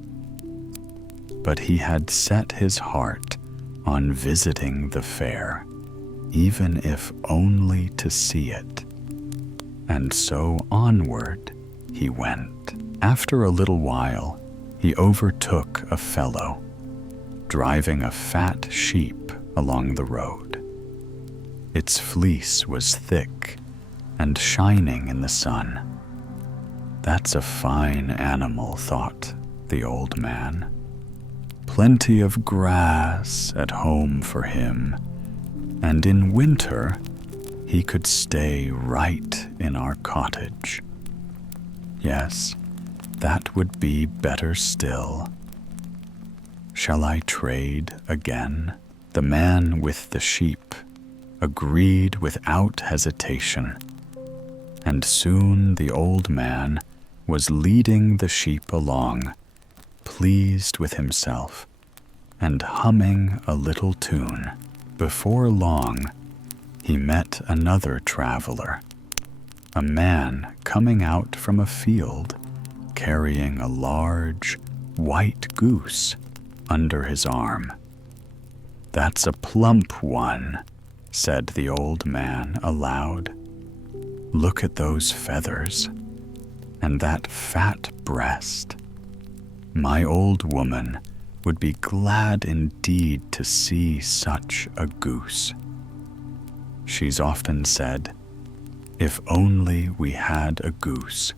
But he had set his heart on visiting the fair, even if only to see it. And so onward he went. After a little while, he overtook a fellow, driving a fat sheep along the road. Its fleece was thick and shining in the sun. "That's a fine animal," thought the old man. "Plenty of grass at home for him, and in winter he could stay right in our cottage. Yes, that would be better still. Shall I trade again?" The man with the sheep agreed without hesitation, and soon the old man was leading the sheep along, pleased with himself, and humming a little tune. Before long, he met another traveler, a man coming out from a field carrying a large white goose under his arm. "That's a plump one," said the old man aloud. "Look at those feathers and that fat breast. My old woman would be glad indeed to see such a goose. She's often said, 'If only we had a goose.'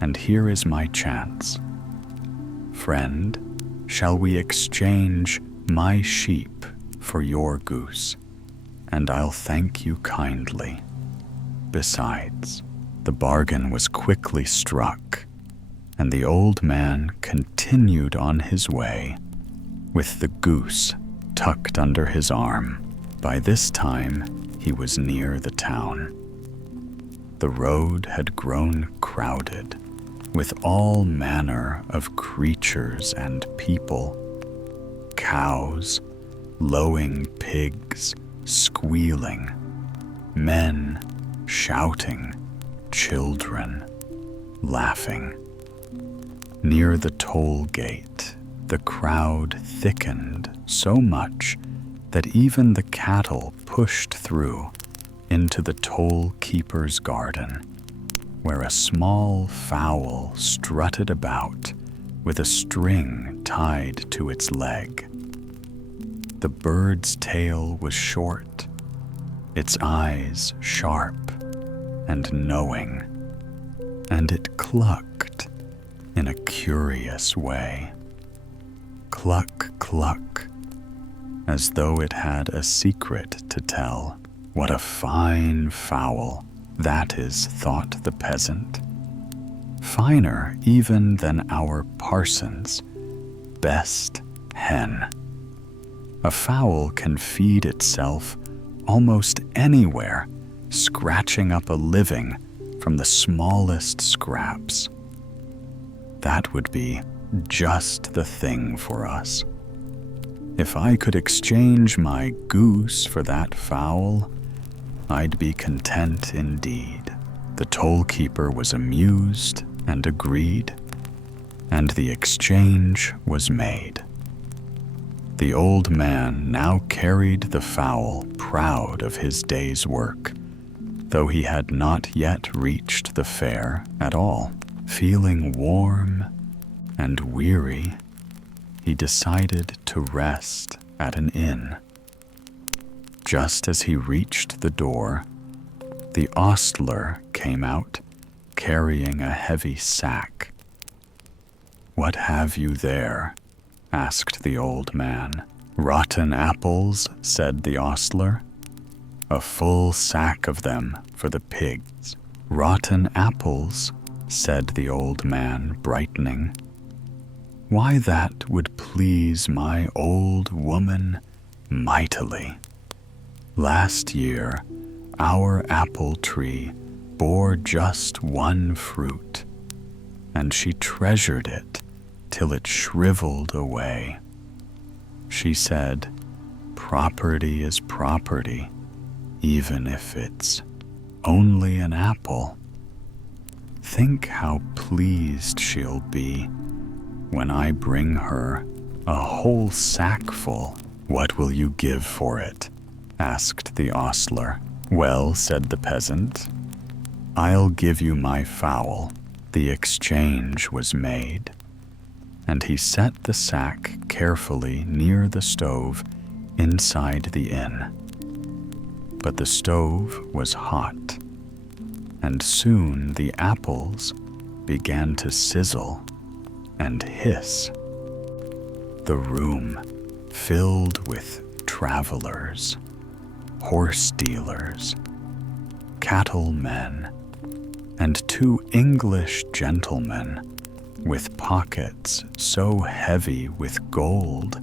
And here is my chance. Friend, shall we exchange my sheep for your goose? And I'll thank you kindly. Besides, the bargain was quickly struck, and the old man continued on his way with the goose tucked under his arm. By this time, he was near the town. The road had grown crowded with all manner of creatures and people, cows, lowing pigs, squealing, men shouting, children laughing. Near the toll gate, the crowd thickened so much that even the cattle pushed through into the toll keeper's garden, where a small fowl strutted about with a string tied to its leg. The bird's tail was short, its eyes sharp and knowing, and it clucked in a curious way. Cluck, cluck, as though it had a secret to tell. What a fine fowl that is, thought the peasant. Finer even than our parson's best hen. A fowl can feed itself almost anywhere, scratching up a living from the smallest scraps. That would be just the thing for us. If I could exchange my goose for that fowl, I'd be content indeed. The toll keeper was amused and agreed, and the exchange was made. The old man now carried the fowl proud of his day's work, though he had not yet reached the fair at all. Feeling warm and weary, he decided to rest at an inn. Just as he reached the door, the ostler came out, carrying a heavy sack. "What have you there?" asked the old man. "Rotten apples," said the ostler. "A full sack of them for the pigs." "Rotten apples," said the old man, brightening. "Why, that would please my old woman mightily. Last year, our apple tree bore just one fruit, and she treasured it till it shriveled away. She said, 'Property is property, even if it's only an apple.' Think how pleased she'll be when I bring her a whole sackful." "What will you give for it?" asked the ostler. "Well," said the peasant, "I'll give you my fowl." The exchange was made, and he set the sack carefully near the stove inside the inn. But the stove was hot, and soon the apples began to sizzle and hiss. The room filled with travelers, horse dealers, cattlemen, and 2 English gentlemen with pockets so heavy with gold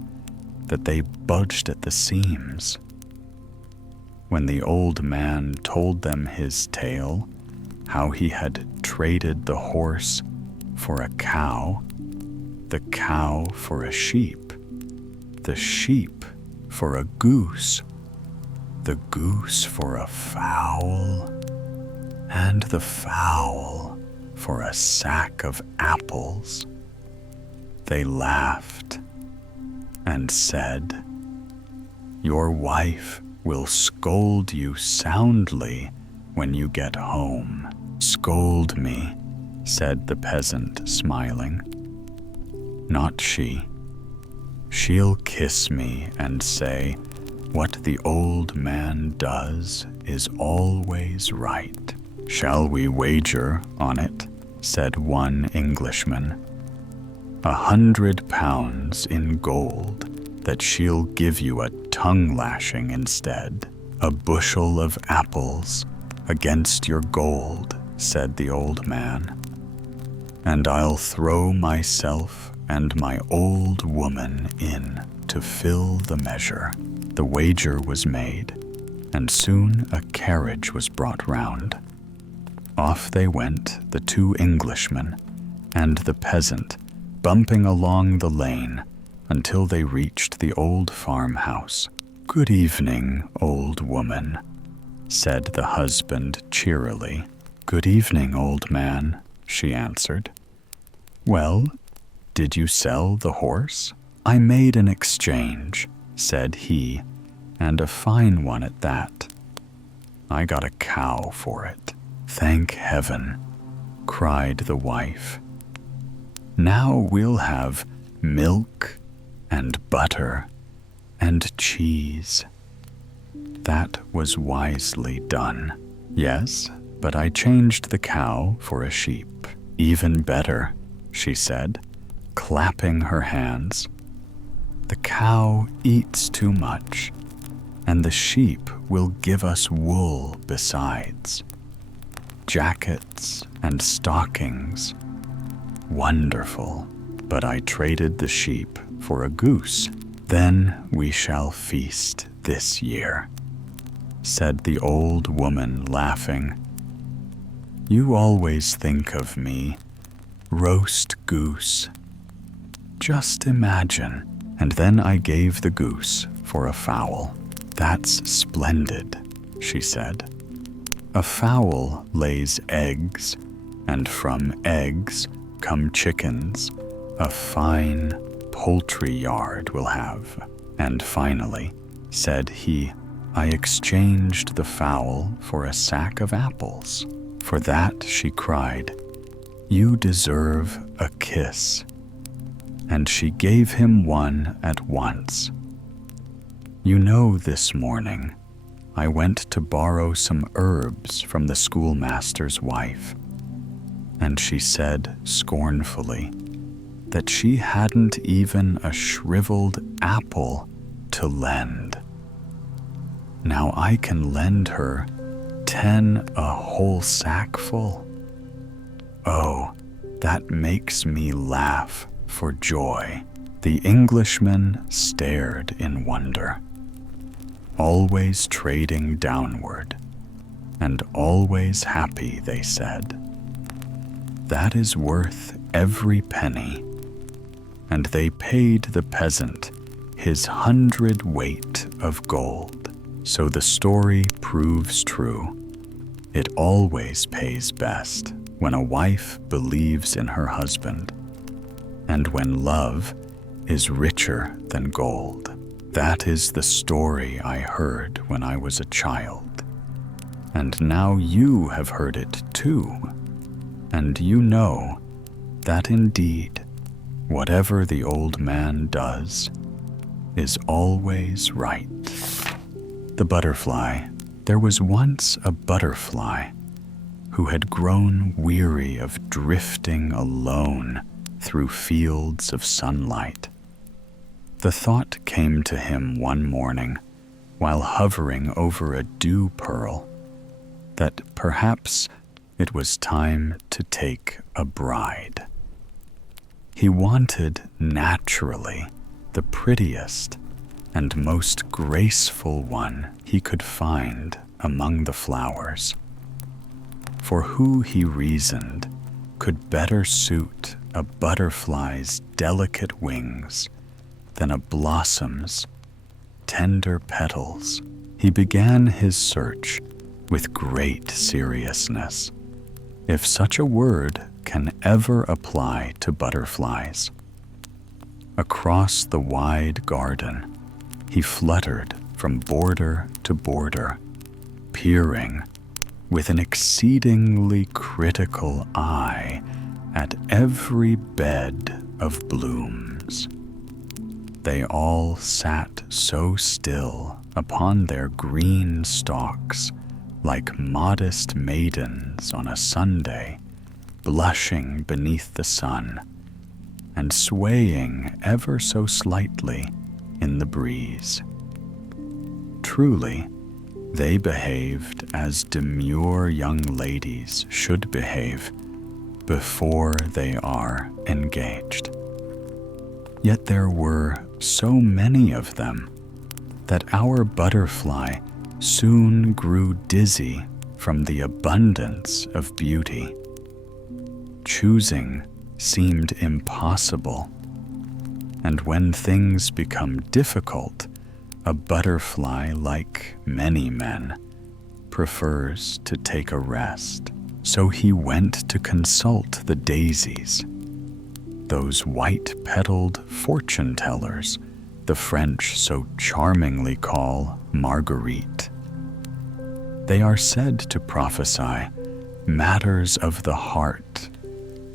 that they budged at the seams. When the old man told them his tale, how he had traded the horse for a cow, the cow for a sheep, the sheep for a goose, the goose for a fowl, and the fowl for a sack of apples. They laughed and said, "Your wife will scold you soundly when you get home." "Scold me," said the peasant, smiling. "Not she. She'll kiss me and say, 'What the old man does is always right.'" "Shall we wager on it?" said one Englishman. £100 in gold, that she'll give you a tongue-lashing instead. "A bushel of apples against your gold," said the old man. "And I'll throw myself and my old woman in to fill the measure." The wager was made, and soon a carriage was brought round. Off they went, the two Englishmen and the peasant, bumping along the lane until they reached the old farmhouse. "Good evening, old woman," said the husband cheerily. "Good evening, old man," she answered. "Well, did you sell the horse?" "I made an exchange," said he, "and a fine one at that. I got a cow for it." "Thank heaven," cried the wife. "Now we'll have milk and butter and cheese." That was wisely done. "Yes, but I changed the cow for a sheep." "Even better," she said, clapping her hands. "The cow eats too much, and the sheep will give us wool besides. Jackets and stockings. Wonderful. But I traded the sheep for a goose. Then we shall feast this year," said the old woman, laughing. "You always think of me. Roast goose. Just imagine." And then I gave the goose for a fowl. "That's splendid," she said. "A fowl lays eggs, and from eggs come chickens. A fine poultry yard we'll have." And finally, said he, I exchanged the fowl for a sack of apples. For that, she cried, "You deserve a kiss." And she gave him one at once. "You know, this morning I went to borrow some herbs from the schoolmaster's wife, and she said scornfully that she hadn't even a shriveled apple to lend. Now I can lend her 10 a whole sackful. Oh, that makes me laugh for joy." The Englishmen stared in wonder. Always trading downward, and always happy, they said. That is worth every penny. And they paid the peasant his 100 weight of gold. So the story proves true. It always pays best when a wife believes in her husband, and when love is richer than gold. That is the story I heard when I was a child. And now you have heard it too. And you know that indeed, whatever the old man does is always right. The butterfly. There was once a butterfly who had grown weary of drifting alone through fields of sunlight. The thought came to him one morning while hovering over a dew pearl that perhaps it was time to take a bride. He wanted naturally the prettiest and most graceful one he could find among the flowers. For who, he reasoned, could better suit a butterfly's delicate wings than a blossom's tender petals He began his search with great seriousness, if such a word can ever apply to butterflies. Across the wide garden, he fluttered from border to border, peering with an exceedingly critical eye at every bed of blooms. They all sat so still upon their green stalks, like modest maidens on a Sunday, blushing beneath the sun, and swaying ever so slightly in the breeze. Truly, they behaved as demure young ladies should behave before they are engaged. Yet there were so many of them that our butterfly soon grew dizzy from the abundance of beauty. Choosing seemed impossible, and when things become difficult, a butterfly, like many men, prefers to take a rest. So he went to consult the daisies, those white-petaled fortune-tellers the French so charmingly call Marguerite. They are said to prophesy matters of the heart.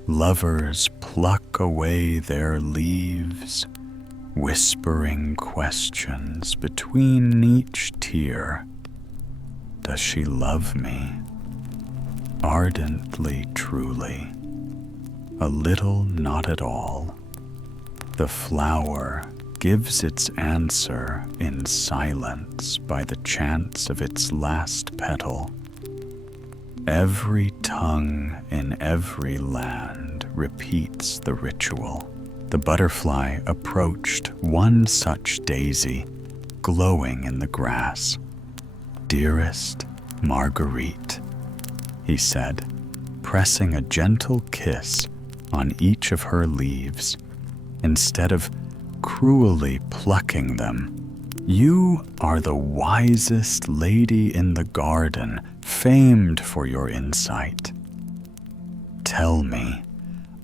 Lovers pluck away their leaves, whispering questions between each tear. Does she love me? Ardently, truly. A little, not at all. The flower gives its answer in silence by the chance of its last petal. Every tongue in every land repeats the ritual. The butterfly approached one such daisy, glowing in the grass. "Dearest Marguerite," he said, pressing a gentle kiss on each of her leaves, instead of cruelly plucking them. "You are the wisest lady in the garden, famed for your insight. Tell me,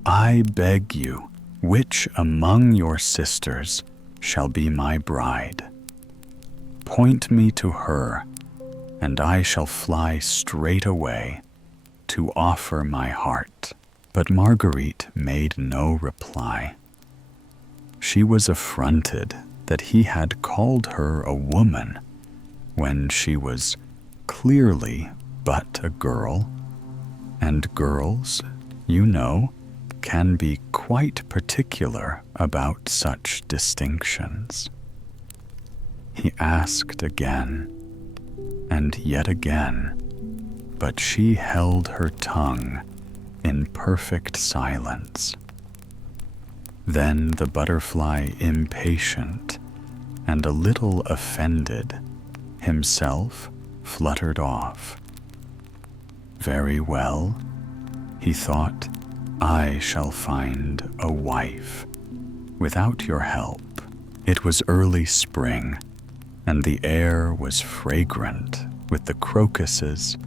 I beg you, which among your sisters shall be my bride? Point me to her, and I shall fly straight away to offer my heart." But Marguerite made no reply. She was affronted that he had called her a woman when she was clearly but a girl, and girls, you know, can be quite particular about such distinctions. He asked again, and yet again, but she held her tongue in perfect silence. Then the butterfly, impatient and a little offended, himself fluttered off. Very well, he thought, I shall find a wife without your help. It was early spring, and the air was fragrant with the crocuses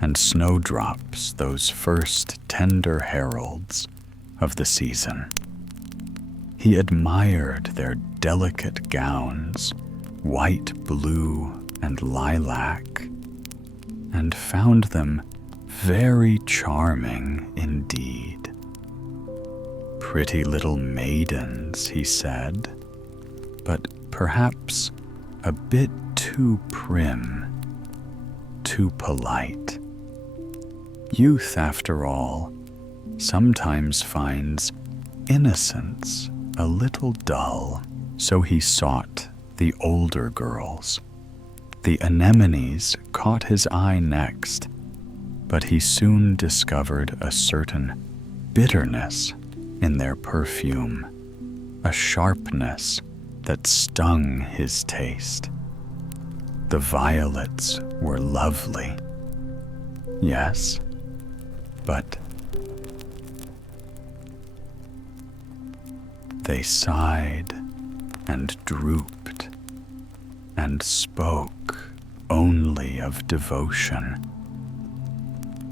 and snowdrops, those first tender heralds of the season. He admired their delicate gowns, white, blue, and lilac, and found them very charming indeed. Pretty little maidens, he said, but perhaps a bit too prim, too polite. Youth, after all, sometimes finds innocence a little dull, so he sought the older girls. The anemones caught his eye next, but he soon discovered a certain bitterness in their perfume, a sharpness that stung his taste. The violets were lovely, yes, but they sighed and drooped and spoke only of devotion.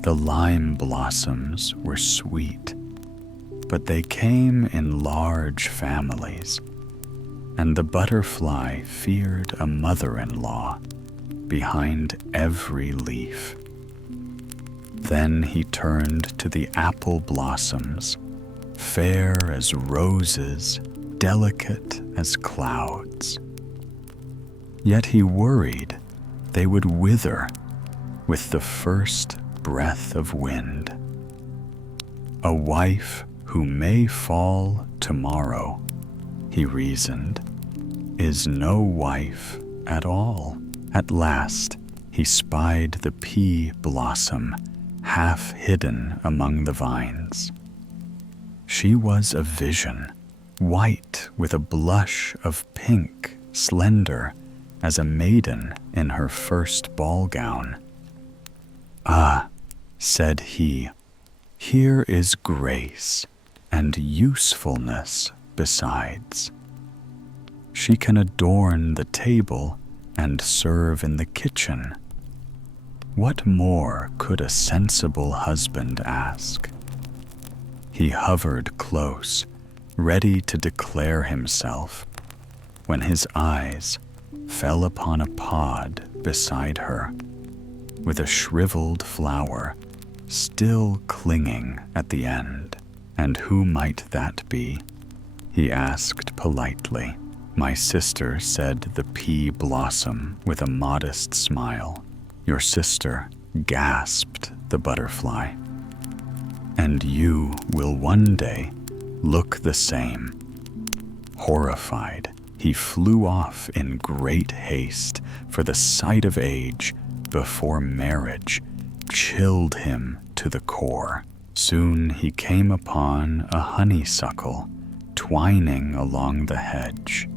The lime blossoms were sweet, but they came in large families, and the butterfly feared a mother-in-law behind every leaf. Then he turned to the apple blossoms, fair as roses, delicate as clouds. Yet he worried they would wither with the first breath of wind. A wife who may fall tomorrow, he reasoned, is no wife at all. At last, he spied the pea blossom half hidden among the vines. She was a vision, white with a blush of pink, slender as a maiden in her first ball gown. "Ah," said he, "here is grace and usefulness besides. She can adorn the table and serve in the kitchen. What more could a sensible husband ask?" He hovered close, ready to declare himself, when his eyes fell upon a pod beside her, with a shriveled flower still clinging at the end. "And who might that be?" he asked politely. "My sister," said the pea blossom with a modest smile. "Your sister," gasped the butterfly. "And you will one day look the same." Horrified, he flew off in great haste, for the sight of age before marriage chilled him to the core. Soon he came upon a honeysuckle twining along the hedge.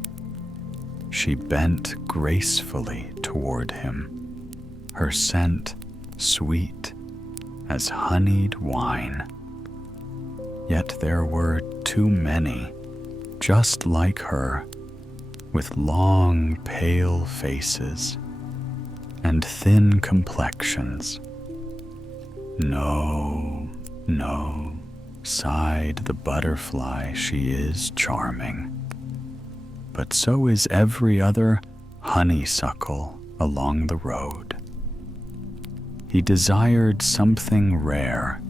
She bent gracefully toward him, her scent sweet as honeyed wine. Yet there were too many just like her, with long pale faces and thin complexions. "No, no," sighed the butterfly, "she is charming. But so is every other honeysuckle along the road." He desired something rare,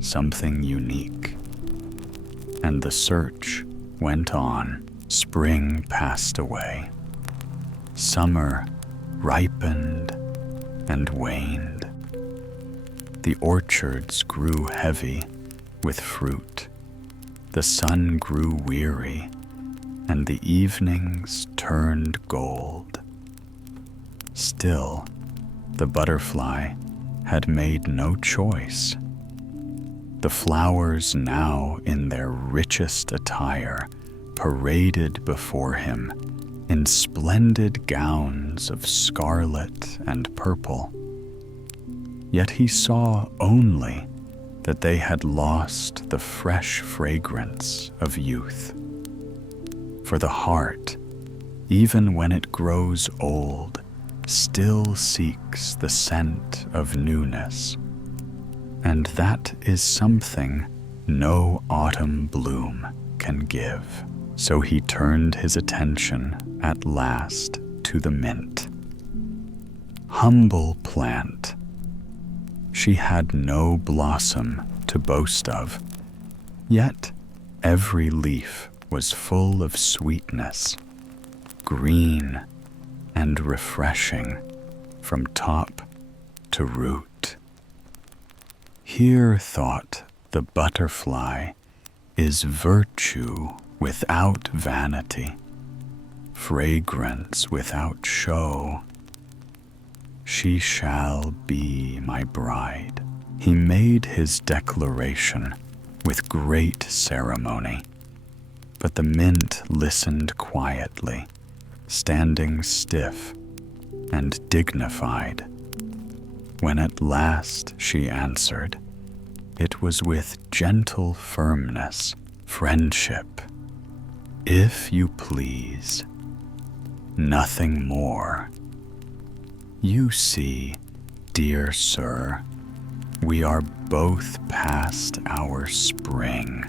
something unique, and the search went on. Spring passed away. Summer ripened and waned. The orchards grew heavy with fruit. The sun grew weary, and the evenings turned gold. Still, the butterfly had made no choice. The flowers, now in their richest attire, paraded before him in splendid gowns of scarlet and purple. Yet he saw only that they had lost the fresh fragrance of youth. For the heart, even when it grows old, still seeks the scent of newness, and that is something no autumn bloom can give. So he turned his attention at last to the mint. Humble plant, she had no blossom to boast of, yet every leaf was full of sweetness, green and refreshing from top to root. Here, thought the butterfly, is virtue without vanity, fragrance without show. She shall be my bride. He made his declaration with great ceremony, but the mint listened quietly, standing stiff and dignified. When at last she answered, it was with gentle firmness, "Friendship, if you please, nothing more." You see, dear sir, we are both past our spring.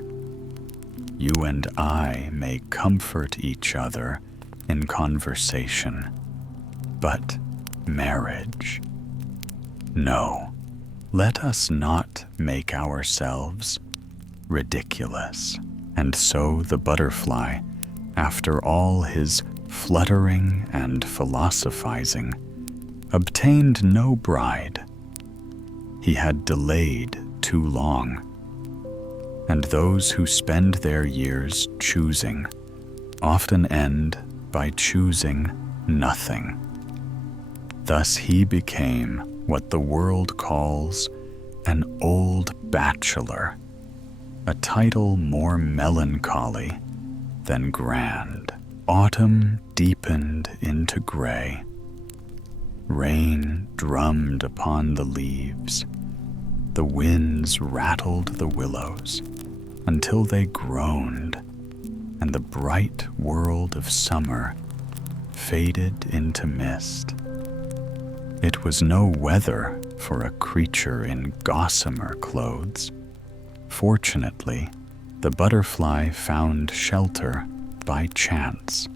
You and I may comfort each other in conversation, but marriage? No, let us not make ourselves ridiculous. And so the butterfly, after all his fluttering and philosophizing, obtained no bride. He had delayed too long, and those who spend their years choosing often end by choosing nothing. Thus he became what the world calls an old bachelor, a title more melancholy than grand. Autumn deepened into gray. Rain drummed upon the leaves. The winds rattled the willows until they groaned, and the bright world of summer faded into mist. It was no weather for a creature in gossamer clothes. Fortunately, the butterfly found shelter by chance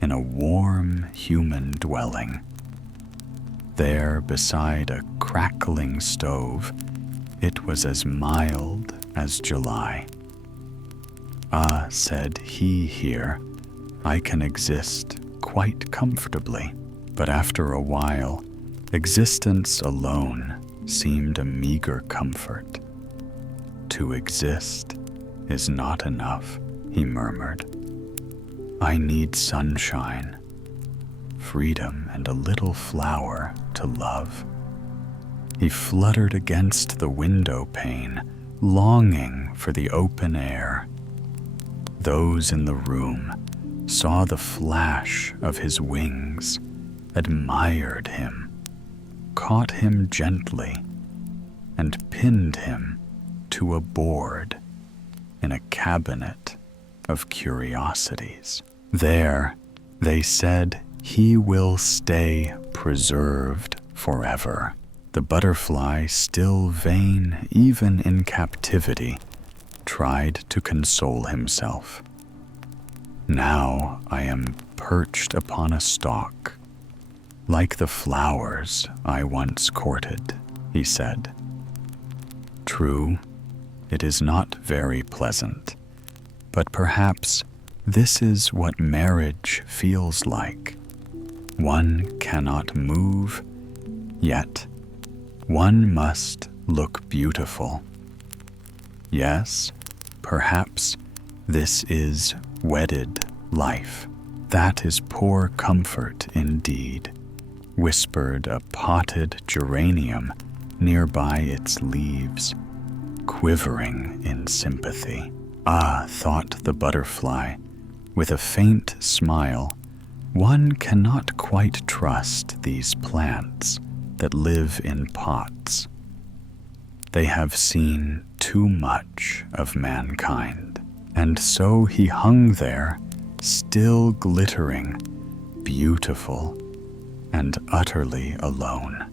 in a warm human dwelling. There, beside a crackling stove, it was as mild as July. "Ah," said he here, "I can exist quite comfortably." But after a while, existence alone seemed a meager comfort. "To exist is not enough," he murmured. "I need sunshine, freedom, and a little flower to love." He fluttered against the window pane, longing for the open air. Those in the room saw the flash of his wings, admired him, caught him gently, and pinned him to a board in a cabinet of curiosities. There, they said, he will stay preserved forever. The butterfly, still vain even in captivity, tried to console himself. "Now I am perched upon a stalk, like the flowers I once courted," he said. "True, it is not very pleasant, but perhaps this is what marriage feels like. One cannot move, yet one must look beautiful. Yes, perhaps this is wedded life. That is poor comfort indeed," whispered a potted geranium nearby its leaves, quivering in sympathy. "Ah," thought the butterfly, with a faint smile, "one cannot quite trust these plants that live in pots. They have seen too much of mankind." And so he hung there, still glittering, beautiful, and utterly alone.